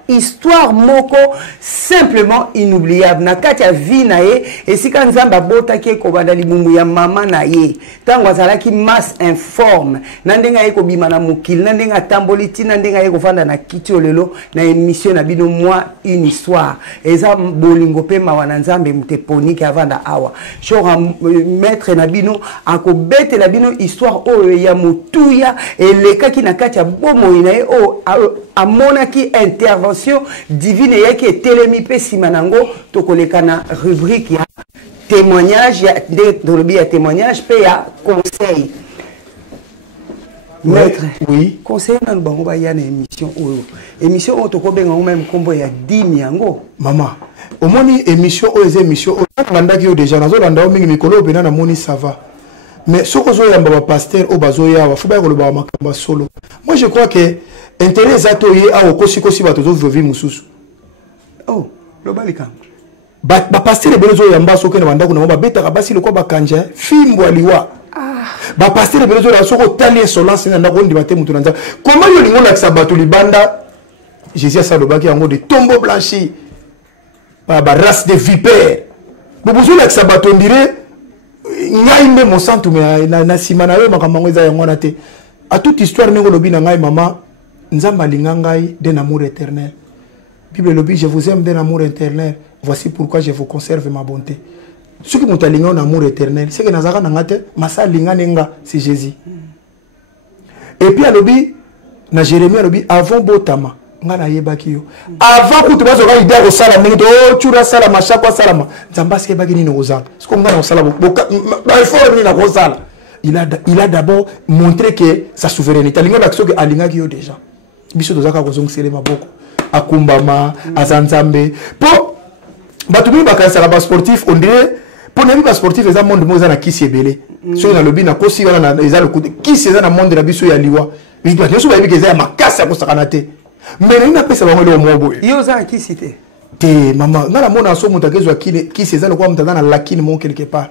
histoire moko simplement inoubliable na kati ya vie na ye esika nzamba botaki ko banda libumbu ya mama na ye tango azalaki masse informe na ndenga ye ko bima na mukil na ndenga tamboli tina ndenga ye ko fanda na kiti olelo na émission na bino moi une histoire eza bolingo pe mawana nzambe muteponi ki avanda awa shora maître na bino akobete la bino histoire oyo ya mutuya elekaki na kati ya bomo ina ye o amonaki intervention divine yaki etelemi pe simanango tokolekana rubrique ya témoignage ya dolobi ya témoignage pe ya conseil maître oui conseil na bango ba ya na émission oyo tokobenga même kombo ya dimi yango mama omoni émission oyo émission ngandaki yo déjà nazo landa mingi mikolo pena na moni ça va mais ce que zo yamba ba pasteur o bazoya wa fuba ko lo ba makamba solo moi je crois que intérêt zato ye a okosi bato zo vivre mususu oh lo balika ba pasteur bezo yamba so kena banda kuna ba beta basi lokwa ba kanja fimbo aliwa ba pasteur bezo la soko tali insolence na ndako ndi bate mutu nza comment yo lingo na sabato libanda Jésus sa lobaki yango de tombeau blanchi ba race de vipère bobuzo la sabato ndire ngai mbe mon santu na simana yo makambo eza yango na te à toute histoire nengo lobi na ngai mama nzamba linga ngai d'un amour éternel. Bible lobi je vous aime d'un amour éternel. Voici pourquoi je vous conserve ma bonté. Ce qui m'ont linga un amour éternel, c'est que nazaka nangate masa linga nenga c'est Jésus. Et puis lobi na Jérémie lobi avant botama ngana yebaki yo. Avant que tu vas au idée au sala nengo tu ra sala machakwa salama. Nzamba se baki ni nozanga. Ce qu'on ngana au sala boka il faut ni na kozala. Il a d'abord montré que sa souveraineté. Linga l'action que alinga ki yo déjà. Biso tozaka kozong sele maboko akumbama azanzambe po batubi bakasa ba sportif on dirait pour les ba sportif eza monde mo eza na kisi ebele so na lobi na kosi wana na eza le côté kisi eza na monde na biso ya liwa biso ba so ba yebika eza ya makasa ko sakana te mais na pesa bango le mo boye yo za kisi te mama na mona so mutakezwa kisi eza le kwa mutana na lakini mo quelque part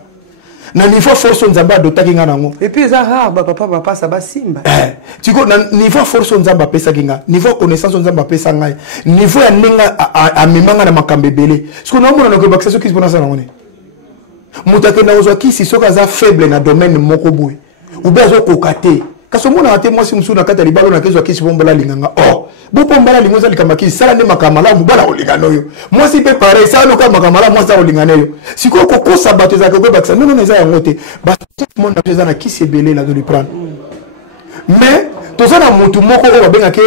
na niveau force nzamba dotaki nga nango et puis ça rare ba papa ça ba simba tiko na niveau force nzamba pesa kinga niveau connaissance nzamba pesa ngai niveau ya ninga a mimanga na makambebele siko na mona ko bakisa kisi bona sana ngone mutake na ozo kisi soka za faible na domaine moko boy ou bien zo kokate kaso mona ate moi si musuna kata libalo na kezo kisi bombola linganga oh bopo mbala lingo za likamaki sala ne makamala mubala olingana yo moi si pe pareil ça no ka makamala moi ça olingana yo siko ko ko sabato za ko bakisa non eza ya ngote ba tout le monde a na qui se belé là de lui prendre mais tout ça na mutu moko o babenga ke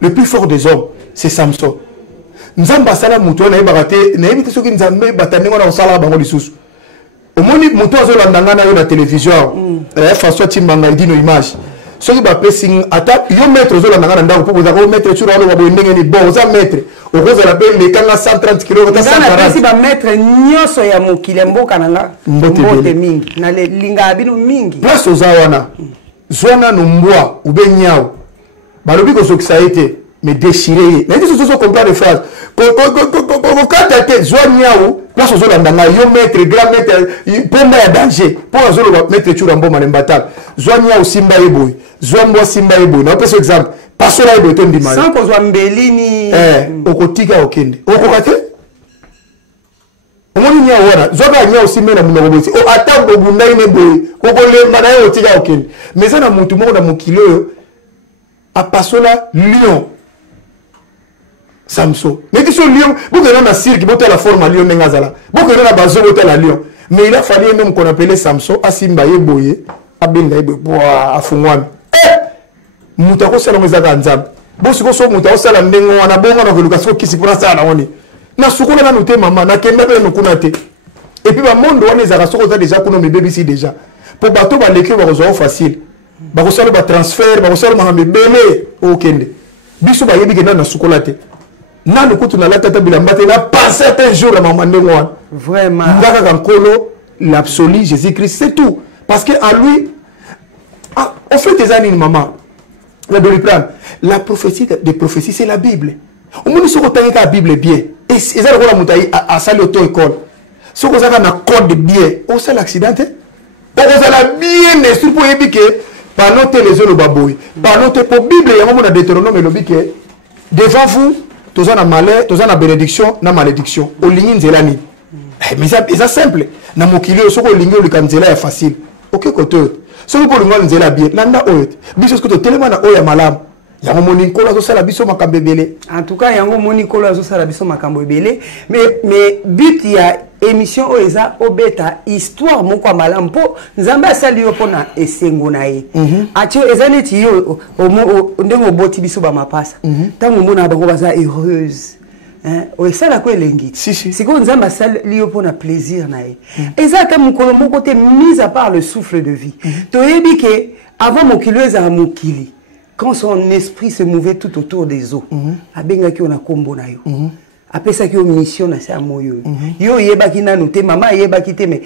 le plus fort des hommes c'est Samson nzamba sala mutu na ibakate na ibite soki nzambe batanengo na sala bango lisusu omoni mutu azolanda na yo na télévision François Timbanga dino image soki bapesi ata yo maître ozolanda na ndako po kozaka maître sur alo babo ndenge ni bon za maître okozala pe lekanga 130 kg ta 140 si ba maître nyoso ya mokile mboka nanga mbote mingi na linga abino mingi place ozawana zwana no mbwa ube nyao balobi ko soki ça été mais déchiré mais ils se comprendre les phrases ko kata te zwa nyao place ozolanda na yo maître grand maître pomba ya danger pour azolo maître chura mboma nembatal zwa nyao simba eboy zwa mbwa simba eboy na pesa exemple pasola eboy to ndima sans ko zwa mbelini okotika okende okokate omoni nyao wana zwa ba nyao simba na munoko bosi o ata bobunda ine boy kokolemba na yo otika okende mais ça na mutu moko na mokilo a pasola lion Samson mais qui sont lion beaucoup dans la cirque beaucoup la forme lion n'engazala beaucoup dans la bazo beaucoup la lion mais il a fallu un homme qu'on appelait Samson asimba yeboye abenga yeboye pour afungwami mutako sala mezaka nzambe bosi ko so mutako sala ndengo wana bongo na koluka so kisi pour ça na woni na sukuna na noté maman na kenda be no kunate et puis ba monde wana ezaka soko za déjà kuno me baby si déjà pour bato ba lekio ba ko facile ba ko sala ba transfert ba ko sala ma bébé okende biso ba yebi kenda na sukolate na le kutu na la tata bilambate na passé un jour à maman ndengo wana vraiment ngaka kankolo l'absolu Jésus-Christ c'est tout parce que à lui on fait des années maman la prophétie des prophéties c'est la Bible au moins ce que la Bible bien et ça le mutaï à salle auto école ce que ça na code bien au seul accidenté on a bien mais pour ébiquer par noter les zones baboy par noter pour Bible il y a un moment de Deutéronome le biquet devant vous tous en malheur tous en bénédiction na malédiction au ligne nzelani mais c'est simple na mokili ce que ligne le kanzela est facile OK côté ce que pour le nzela bien nanda oyet biso ce que tellement na oya malam yango moni kola zo sala biso makambo ebele en tout cas yango moni kola zo sala biso makambo ebele mais but ya émission oeza obeta histoire moko malam po nzambe asali yo pona esengo na ye atio ezaneti yo ndengo boti biso ba mapasa tango mona bango baza heureuse osala ko elengi siko nzambe asali yo pona plaisir na ye ezaka mokolo moko te mise à part le souffle de vie toyebi ke avant mokilo eza mokili quand son esprit se mouvait tout autour des eaux abengaki ona kombo na yo apesaki yo mission na sa moyo yo yebaki nanu te mama yebaki te mais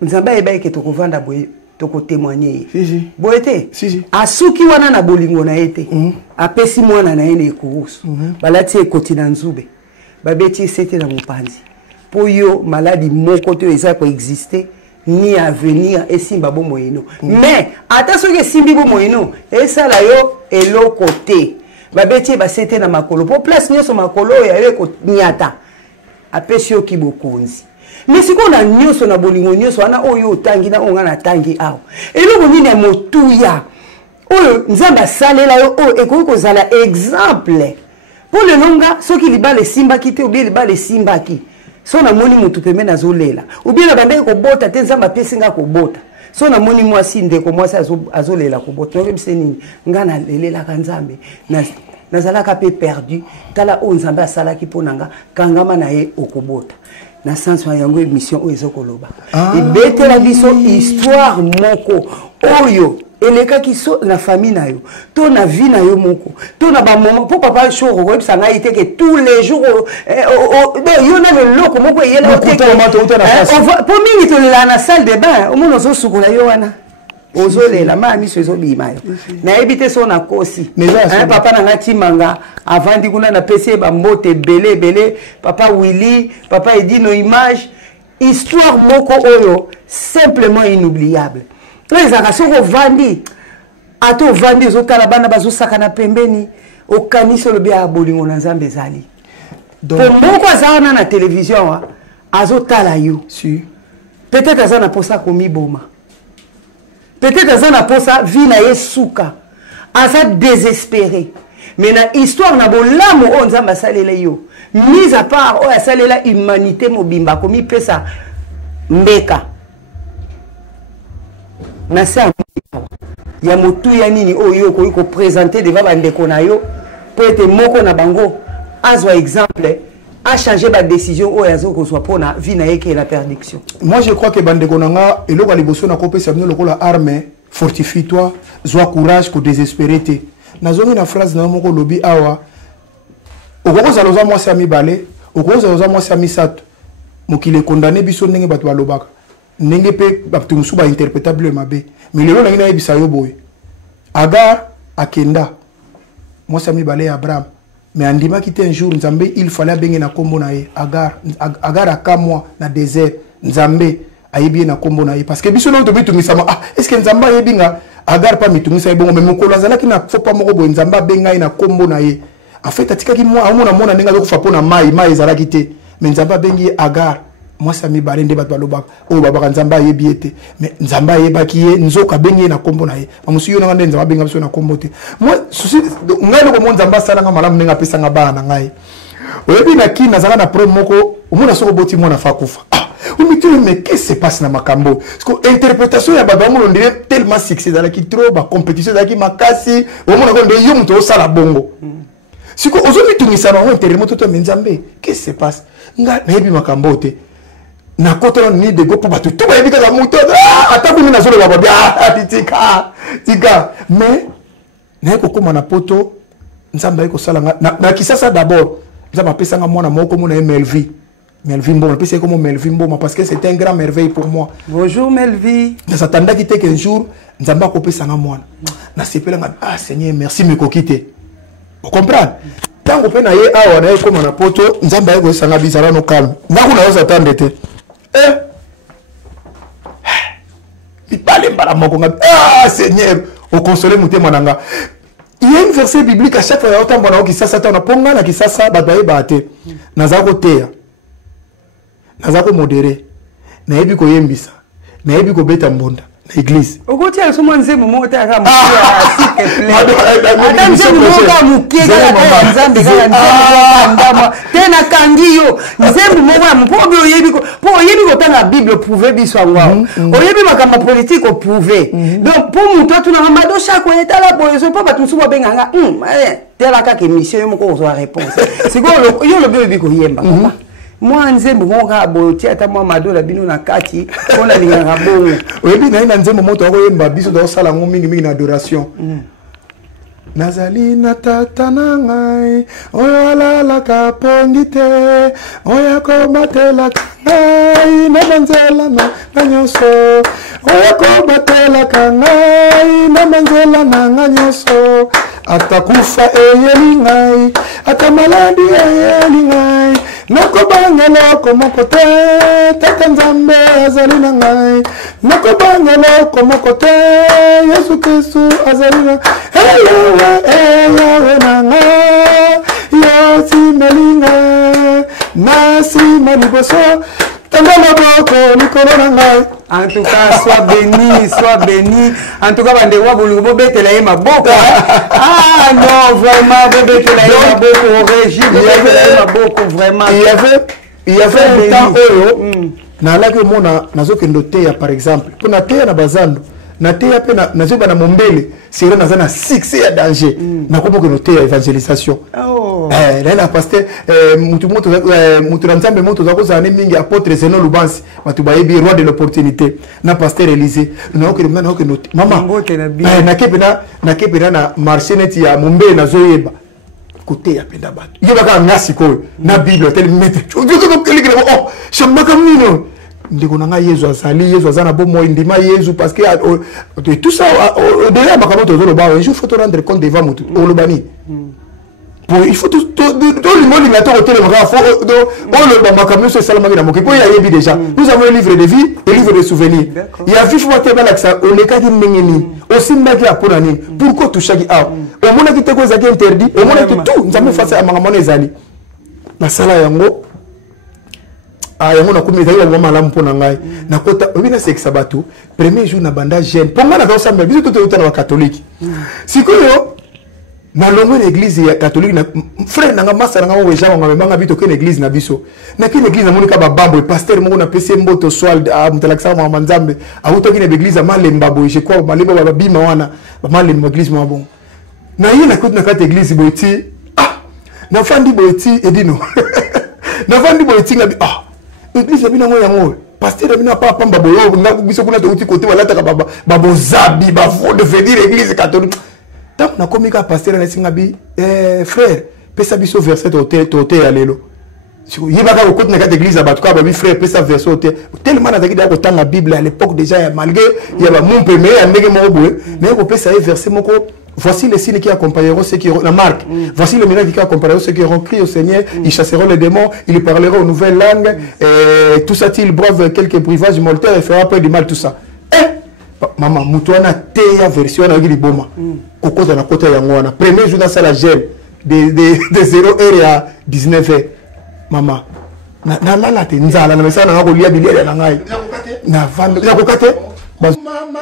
nzamba yebaki ke tokovanda boye toko témoigner boete asuki wana na bolingo na ete apesi mwana na ene ekurusu balati ekoti na nzube babeti sete na mopanzi po yo maladi moko te eza ko exister ni à venir et simba bo moyeno mais attention que simbi bo moyeno et ça là yo et l'autre côté babeti ba sete na makolo pour place nyoso makolo ya yeko nyata apesio ki bokonzi mais si qu'on a nyoso na bolingo nyoso ana oyo tangi na onga na tangi awo eloko nini ya motuya oyo nzamba salela yo o eko ko zala exemple pour le longa soki libale simba kite ou bien libale simba ki so na moni mutu pembe na zolela ou bien na bande ko bota te nzamba pesinga ko bota so na moni mwasi ndeko mwasi azolela ko bota no kebise nini ngana lelela ka nzambe na zalaka pe perdu tala o nzambe asala ki ponanga kangama na ye okobota na sens ya yango émission o ezokoloba ebete la biso histoire moko oyo eleka kiso na famille na yo to na vie na yo moko to na ba moment pour papa choro ko bisa ngai te que tous les jours yo na le loko moko yela te pour mingi to la na salle de bain o mono so sukula yo wana ozolela mami so ezobima yo na ebite so na kosi papa na ngati manga avandi kuna na PC ba mbote belé papa Willy papa Edino image histoire moko oyo simplement inoubliable les actions au vandi ato vandi zotala bana bazosaka na pembeni okaniso le bia bolingo na nzambe zali donc moko azana na télévision azotala yo si peut-être azana posa komi boma peut-être azana posa vie na yesuka aza désespéré mais na histoire na bolamu o nzamba salela yo mise à part o salela humanité mobimba komi pesa mbeka na sa ya motu ya nini oyo ko présenter devant bandeko na yo pour être moko na bango azwa exemple a changé ma décision ou yazo ko soit pour na vie na yeke la perdiction. Moi je crois que bandeko nanga eloko liboso na kopesa bino lokola arme fortifie-toi zwa courage ko désespérité nazongi na phrase na moko lobi awa okoza loza moi sami balé okoza loza moi sami sato mokile condamné biso ndenge bato balobaka ndenge pe bato musu ba interprétable mabe mais lelo na ngina yebisa yo boye Agar akenda moi sami balé Abraham mais andima quitté un jour Nzambe il fallait benga na kombo na ye Agar akamwa na désert Nzambe ayebi na kombo na ye parce que biso non to bitungisa est-ce que Nzamba yebinga Agar pas mitungisa ye bongo mais mokolo azalaki na faut pas moko boye Nzamba benga na kombo na ye en fait atikaki moi amona mona ninga ko fa pona mai ezalaki te mais Nzamba bengi Agar moi ça mi balé nde bato balobaka o baba Nzamba yebi ete mais Nzamba yebaki ye nzoka bengi na kombo na ye amusu yo na nde Nzamba benga biso na kombo te moi souci ngai loko mo Nzamba sala nga malamu ninga pesa nga bana ngai oyebi na kina zala na pro moko omona soko boti mona fakufa mais qu'est-ce qui se passe dans Makambo? Parce que l'interprétation ya baba on dirait tellement succès dans la qui trop ba compétition dans qui makasi au monde on dit yum to sala bongo si ko ozomi tungisa na internet to Nzambe qu'est-ce qui se passe nga na yebi Makambo te na koto ni de go pour batu tout ba yebi ka muto ata kumi na zolo ba bia tika mais na ko koma na poto Nzambe ko sala na kisasa d'abord Nzambe pesa nga mwana moko mona MLV Melvin Mboma, puis c'est comme Melvin Mboma parce que c'est un grand merveille pour moi. Bonjour Melvin. Dans cette année qui était qu'un jour, Nzamba kopé sanga mwana. Na sepela nga Seigneur merci me kokite. Vous comprenez? Tant qu'on peut na ye awa na comme na poto, Nzamba ko sanga bizarra no calme. Ngaku na osatande te. Mi parle mbala moko nga Seigneur, au consoler mutema nanga. Il y a un verset biblique à chaque fois autant bona ki sasa ta na ponga na ki sasa babaye bate. Nazako teya. Nazako modéré na yebi ko yembisa na yebi ko beta mbonda na église okoti aso mwanze momo ta ka mukia s'il te plaît atanze momo ka mukia ka Nzambe ka ndama tena kangiyo nzembu momo ya mpobe oyebi ko tanga Bible prouver biso ngwa oyebi makamba politique o prouver donc pour muto tuna mado chaque état la position pas ba tusuba benganga tela ka ke mission yo moko zo réponse siko yo lo bebe ko yemba papa moi nzembo moka boti ata moi madola bino na kati ona linganga bongo oyebi na nzembo moto akoyemba biso do sala ngo mingi na adoration nazali na tata na ngai oyo alala ka pongite oyo kobatela ngai na banzela na nyonso oyo kobatela ngai na banzela na nyonso atakufa eyeli ngai ata maladi eyeli ngai nakobangela komoko te tata Nzambe azali na ngai nakobangela komoko te Yesu Kristu azali na eyawe na ngai yosi melinga nasi maliboso tanga maboko likolo na ngai. En tout cas, sois béni. En tout cas, bandeko bolungo betela ye maboko. Ah non, vraiment, betela ye maboko au régime, betela ye maboko vraiment. Il y avait un temps où na la que mona nazokendo teya par exemple. Pour na teya na bazando, na teya pe na zoba na mombele, c'est na zana succès ya danger. Na komo que no teya évangélisation. Oh. Là pasteur mutu Nzambe moto zako za mingi apôtre Zeno Lubansi, matu bayebi roi de l'opportunité. Na pasteur Élysée, na ko mama. Na kepena na marché net ya mombele na zoyeba. Côté ya penda bato. Yeba ngasi ko na Bible tel mettre. Oh, chamba kamino. Ndeko nanga Yesu azana bo mo ndima Yesu parce que tout ça déjà makamo to zolo ba un jour faut te rendre compte devant mutu olobani. Il faut tout le monde il attend au téléphone faut le makamo so salama na moki po ya yebi déjà. Nous avons un livre de vie et un livre de souvenirs. Il y a vif moté bala ça on le kadi mengeni aussi mbaki apona nini pourquoi tout chaque a au mona ki te ko zaki interdit au mona ki tout nzamu face à mangamone ezali na sala yango yango na komeza yo malamu mpona ngai na kota obina sexa bato premier jour na banda jeune ponga na kosa mbe biso toto utana wa catholique sikoyo na longo l'église catholique na frère nanga masa nanga o jean ngame manga bito ke l'église na biso na ke l'église na monika ba bambo pasteur moko na pese mboto swal mutalakisa mwa manzambe awuto ki na l'église malemba boy je crois malemba ba bima wana ba malemba église mwa bon na ye na kote na kate église boyti na fandi boyti edino na fandi boyti ngabi église bina ngo yango pasteur bina pa pamba boyo na biso kuna to uti kote wala ta ba bozabi ba fond de venir église catholique. Donc, na komika pasteur na singabi frère pesa biso verset tote alelo yibaka ko na kati église abatuka ba bi frère pesa verset tote tellement na zakida ko tanga bible à l'époque déjà malgré il y a mon premier ya ndenge mo boye mais ko pesa verset moko voici les signes qui accompagneront ceux qui la marque voici les miracles qui accompagneront ceux qui auront crié au Seigneur ils chasseront les démons ils parleront aux nouvelles langues tout ça ils boivent quelques breuvages mortels et fera peu du mal tout ça. Maman, mutuana teya version na gili boma. Kokota na kota yango wana. Premier jour dans la gel de 0h à 19h. Maman. Na la te nzala na mesa na ko lia bilia na ngai. Na vando. Na kokate. Mama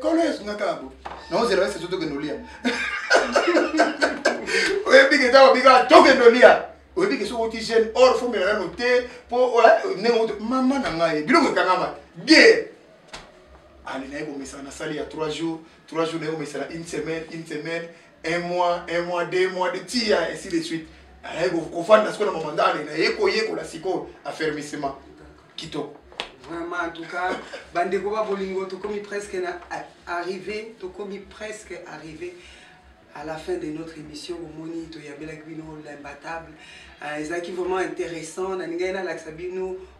collège ngakabo. Na ozera c'est tout que nous lia. Oye bige tawo biga toke no lia. Oye bige so oti jeune or faut me la noter pour nengo maman na ngai. Biloko kangama. Bien. Allez, na sali il y a 3 jours, une semaine, un mois, 2 mois de tir, ainsi de suite. Allez, vous faites ce qu'on a demandé, la siko, affermissement. Kito. Vraiment, en tout cas, Bandeko Bolingo, tu commis presque arrivé, à la fin de notre émission. Au Moni, tu y avait l'imbattable. C'est vraiment intéressant.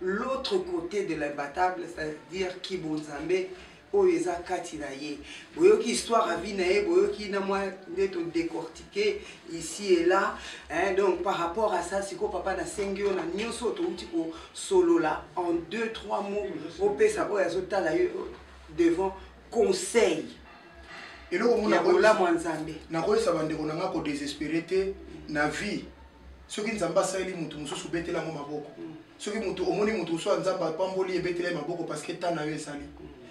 L'autre côté de l'imbattable, c'est-à-dire Kibonzambe. Oeza Katinaye. Boyoki histoire à Vinae, Boyoki na moi d'être décortiqué ici et là. Donc par rapport à ça, si ko papa na sengyo na nyoso to utiko solo là en 2-3 mots au pesa oyazota la devant conseil. Et là on a la mwanzambe. Na ko sa bande ko nga ko désespérité na vie. Soki nzamba saeli mutu mususu betela ngo maboko. Soki mutu omoni mutu so nzamba pamboli ebetela maboko parce que tana yo esali.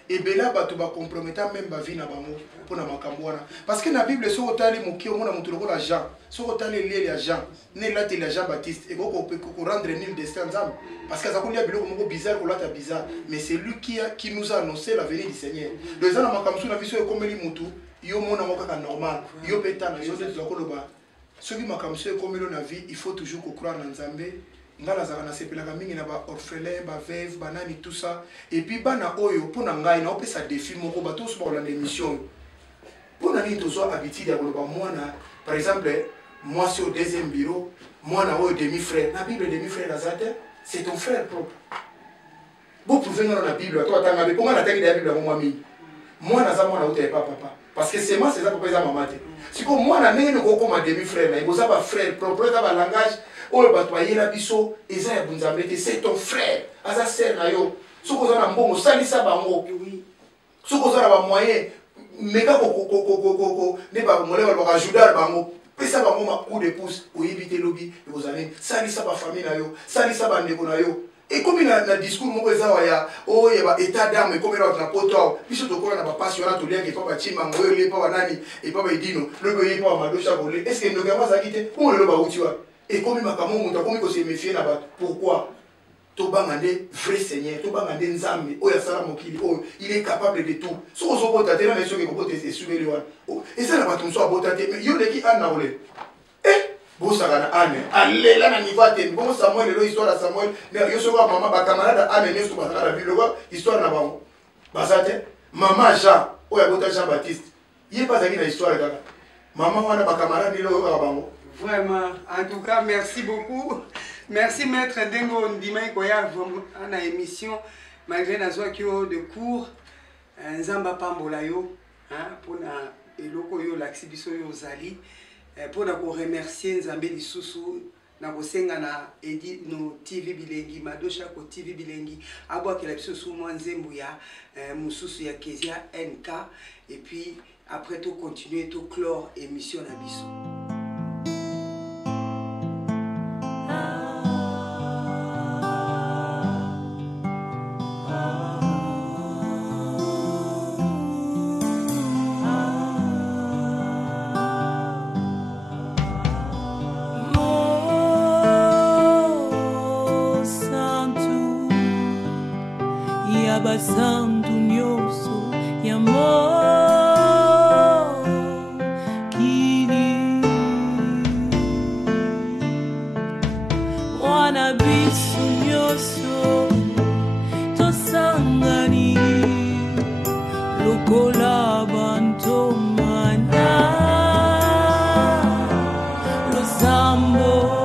Et bien là, tu vas compromettre même la vie pour la parce que dans la Bible, si on a les Jean, si on a les Jean, né là, tu es Jean-Baptiste, et on peut rendre nul destin ensemble. Parce que ça a bizarre, bizarre, mais c'est lui qui nous a annoncé la venue du Seigneur. Les gens qui ont vu comme les moutou, ils ont normal, ils ont pété, ils ont dit ceux qui ont comme la vie, il faut toujours croire dans Zambé. Ngala zana sepelaka mingi na ba orphelin ba veuve banani tout ça et puis bana oyo pona ngai na opesa défi moko ba tous ba la émission pona ni to so habitude ya koloba mwana par exemple moi sur deuxième bureau mwana oyo demi frère na Bible demi frère azate c'est ton frère propre vous pouvez dans la Bible toi tanga be ponga na tangi da Bible mo mami mwana za mwana ote papa parce que c'est moi c'est ça papa za maman te siko mwana nene ko koma demi frère na iboza ba frère propre za ba langage. Oh, c'est ton frère, asa sœur na yo. Soko za na mbongo salisa bango. Soko za na ba moyen meka ko ne ba molela ba ajudar bango. Pesa bango ma coup de pouce pour éviter lobby et vous allez salisa ba famille na yo, salisa ba ndeko na yo. Et comme il a un discours mon ya oh il y a état d'âme comme il a un poto biso to ko na ba passion na to lien ke pa ba chima ngoyo le pa ba nani et pa ba idino le go yi pa ma do chabolé est-ce que ndoko ma zakite pour le ba utiwa. Et comme il m'a se méfier là-bas, pourquoi? Tobangande, vrai Seigneur, Tobangande Nzambe, il est capable de tout. Si on s'en botte à terre, les gens qui vont te suivre les gens. Et ça n'a pas tout ça, botte à terre, mais il y a des qui en a volé. Eh, bon, ça va, Anne, allez, là, niveau à terre, bon, Samuel, l'histoire de Samuel, il y a ce maman, ma camarade, Anne, n'est-ce pas, la ville, histoire n'a pas. Basate, maman Jean, ou à botte Jean-Baptiste, il n'y a pas une histoire là. Maman, on a ma camarade, il est là. Vraiment, en tout cas, merci beaucoup. Merci Maître Dengo Ndimai Koya dans l'émission. Malgré la joie de cours, Nzamba Pambolayo, pour eloko yo l'axibiso yo zali, pour nous remercier Nzambe Lisusu, na kosenga na edi no TV Bilengi, Madosha ko TV Bilengi, abwa ke la biso sou mwanzembu ya mususu ya Kezia NK, et puis après tout continuer tout clore émission na biso. ya basantu nyonso ya mokili wana biso nyonso tosangani lokola bantomana losambo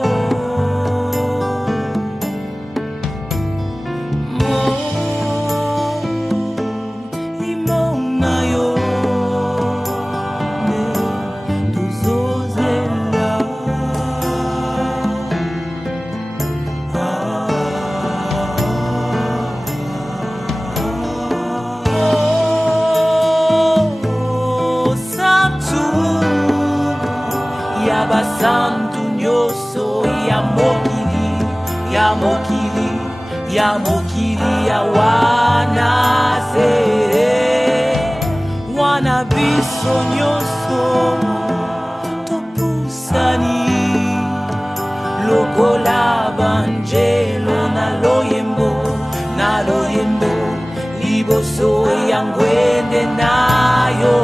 basantu nyonso ya mokili ya mokili ya mokili ya wana se wana biso nyonso topusani lokola banjelo na loyembo liboso ya ngwende nayo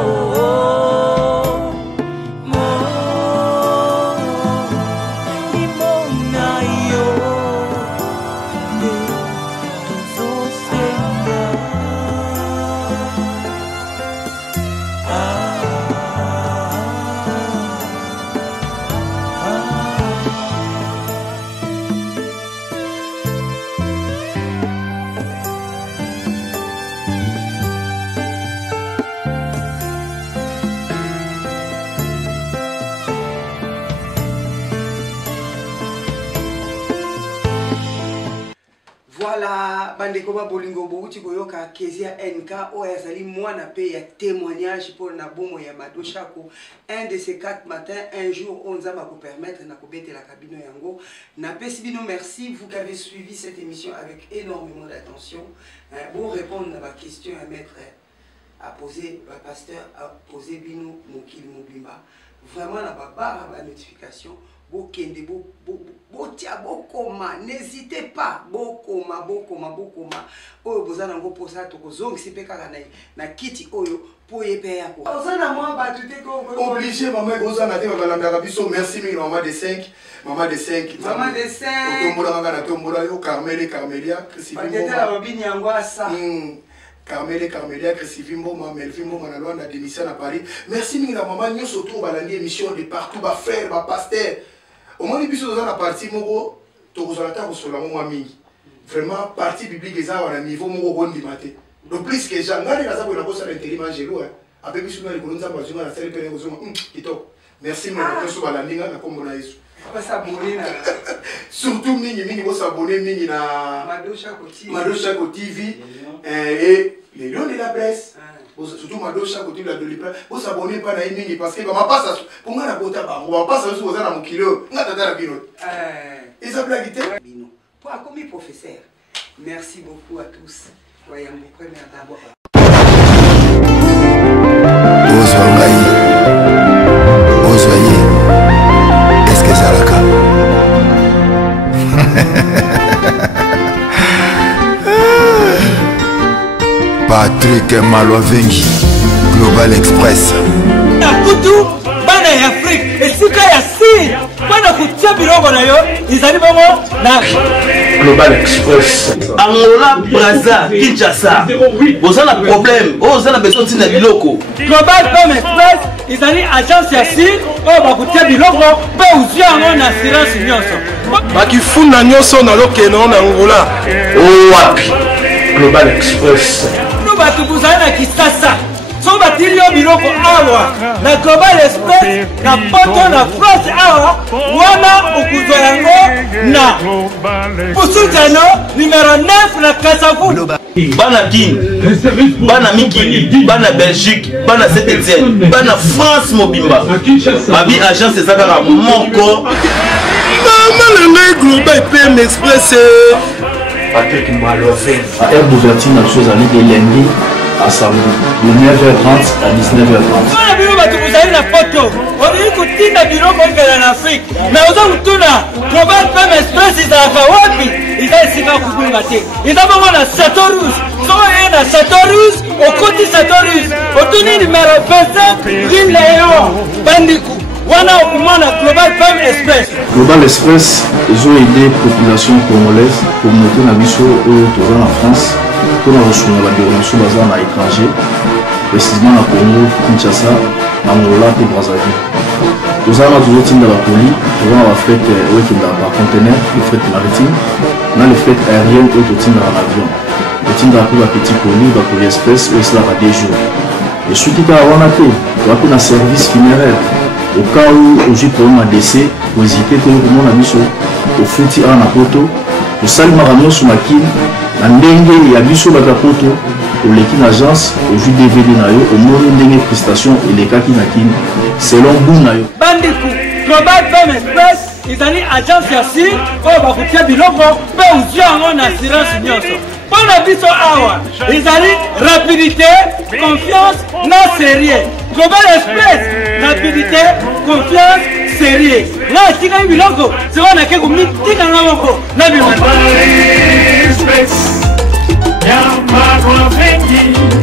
Voilà, bandeko ba bolingo bouti koyoka Kezia NK oya zali mwana pe ya témoignage pour na bomo ya Mado Chako. Un de ces 4 matins, un jour on va vous permettre na kobete la cabine yango. Na pesibino merci vous qui avez suivi cette émission avec énormément d'attention. Bon répondre à ma question à mettre à poser le pasteur à poser bino mokili mobimba. Vraiment na ba barre la notification. Bokende botia bokoma, n'hésitez pas, bokoma. Oyo bozana ngo posa to kozongisi pe kaka na kiti oyo po yepe yako. Ozana mwa batute ko obligé maman bozana te balanda biso merci mingi maman de 5. Maman de 5. Maman de 5. Otombola ngana na tombola yo Carmelia Chrisivimbo. Batete la babini yango asa. Carmelia Chrisivimbo Melvimbo Manalo na démission à Paris. Merci mingi na maman nyoso to balandi émission de partout ba frère ba pasteur. Au moins, les dans la partie Mogo, tu as sur la mingi. Vraiment, partie biblique, ils ont un niveau Mogo bon du matin. Donc, plus que j'ai regardé la salle de la bosse à l'intérieur, j'ai loué. Après, je suis allé à la salle de la salle de la merci, mais je suis allé à la communauté. Surtout, Mingi, vous s'abonner Mingi na Mado Chako TV et les lions de la presse. Surtout Mado Chako TV la de la presse. Vous s'abonnez pas à Mingi parce que ma passe pour moi la bota ba on va pas ça sur mon kilo. Ngata la bino. Et ça blague était bino. Pour comme professeur. Merci beaucoup à tous. Voyons mon premier d'abord. Est-ce que ça la cas? Patrick Malovengi, Global Express. Nakutu, bana ya Afrique, esika ya si, bana kutia bilongo na yo, izali bongo na Global Express. Angola, Brazza, Kinshasa. Vous avez un problème, vous avez besoin de biloko. Global Express, izali agence ya si, o bakutia bilongo, pe uzia ngo na assurance nyonso. Bakifuna nyonso na lokeno na Angola. Wapi? Global Express. Batu kuzana na Kisasa. So batilio biloko awa na Global Express na poto na France awa wana ukuzwa yango na Pusujano numero 9 na Kasavu. Bana Guinée, bana Mikili, bana Belgique, bana Saint-Etienne, bana France mobimba. Mabi agence ezaka moko. Maman Global PM Express. Patrick Malovengi. À air d'ouverture, nous sommes allés de lundi à samedi, de 9h30 à 19h30. Voilà, bino batu kuzali na poto. Oni kutinda biloko ngala na Afrique. Na oza kutuna Global PM Express izalaka wapi? Iza esika kubunga te. Iza bongo na Château Rouge. So Petit Château-Russe, Otuni numéro 27, Rue Léon, Bandikou. Wana Okumana Global Femme Express. Global Express, ils ont aidé la population congolaise, communauté Nabiso, en France, pour la reçu la déronation basée à l'étranger, précisément à Congo, Kinshasa, Angola et Brazzaville. Nous avons toujours été dans la police, nous avons fait par conteneur, le fret maritime, nous avons le fret aérien et tout dans l'avion. Nous avons la petite police, la police express, où cela va des jours. Et ce qui est à Wanake, nous avons un service funéraire. Au cas où j'ai problème à décès, pour hésiter, tout le monde a mis au fouti à Napoto, pour saluer ma ramion sur ma kin, la dengue et à biso la capoto, au l'équipe agence, au jus DVD nayo, au monde dengue prestation et les kaki nakin, selon Bou nayo. Bandikou, Global Femme Express, ils allaient agence yassi, oh bakutia biloko, pe uzi en assurance nyonso. Pour la biso awa, ils allaient rapidité, confiance, non sérieux. Global Express, rapidité, confiance, sérieux. Là, si vous avez un biloko, c'est qu'on a quelque chose de tika ngamoko, na biloko. Global Express, y'a ma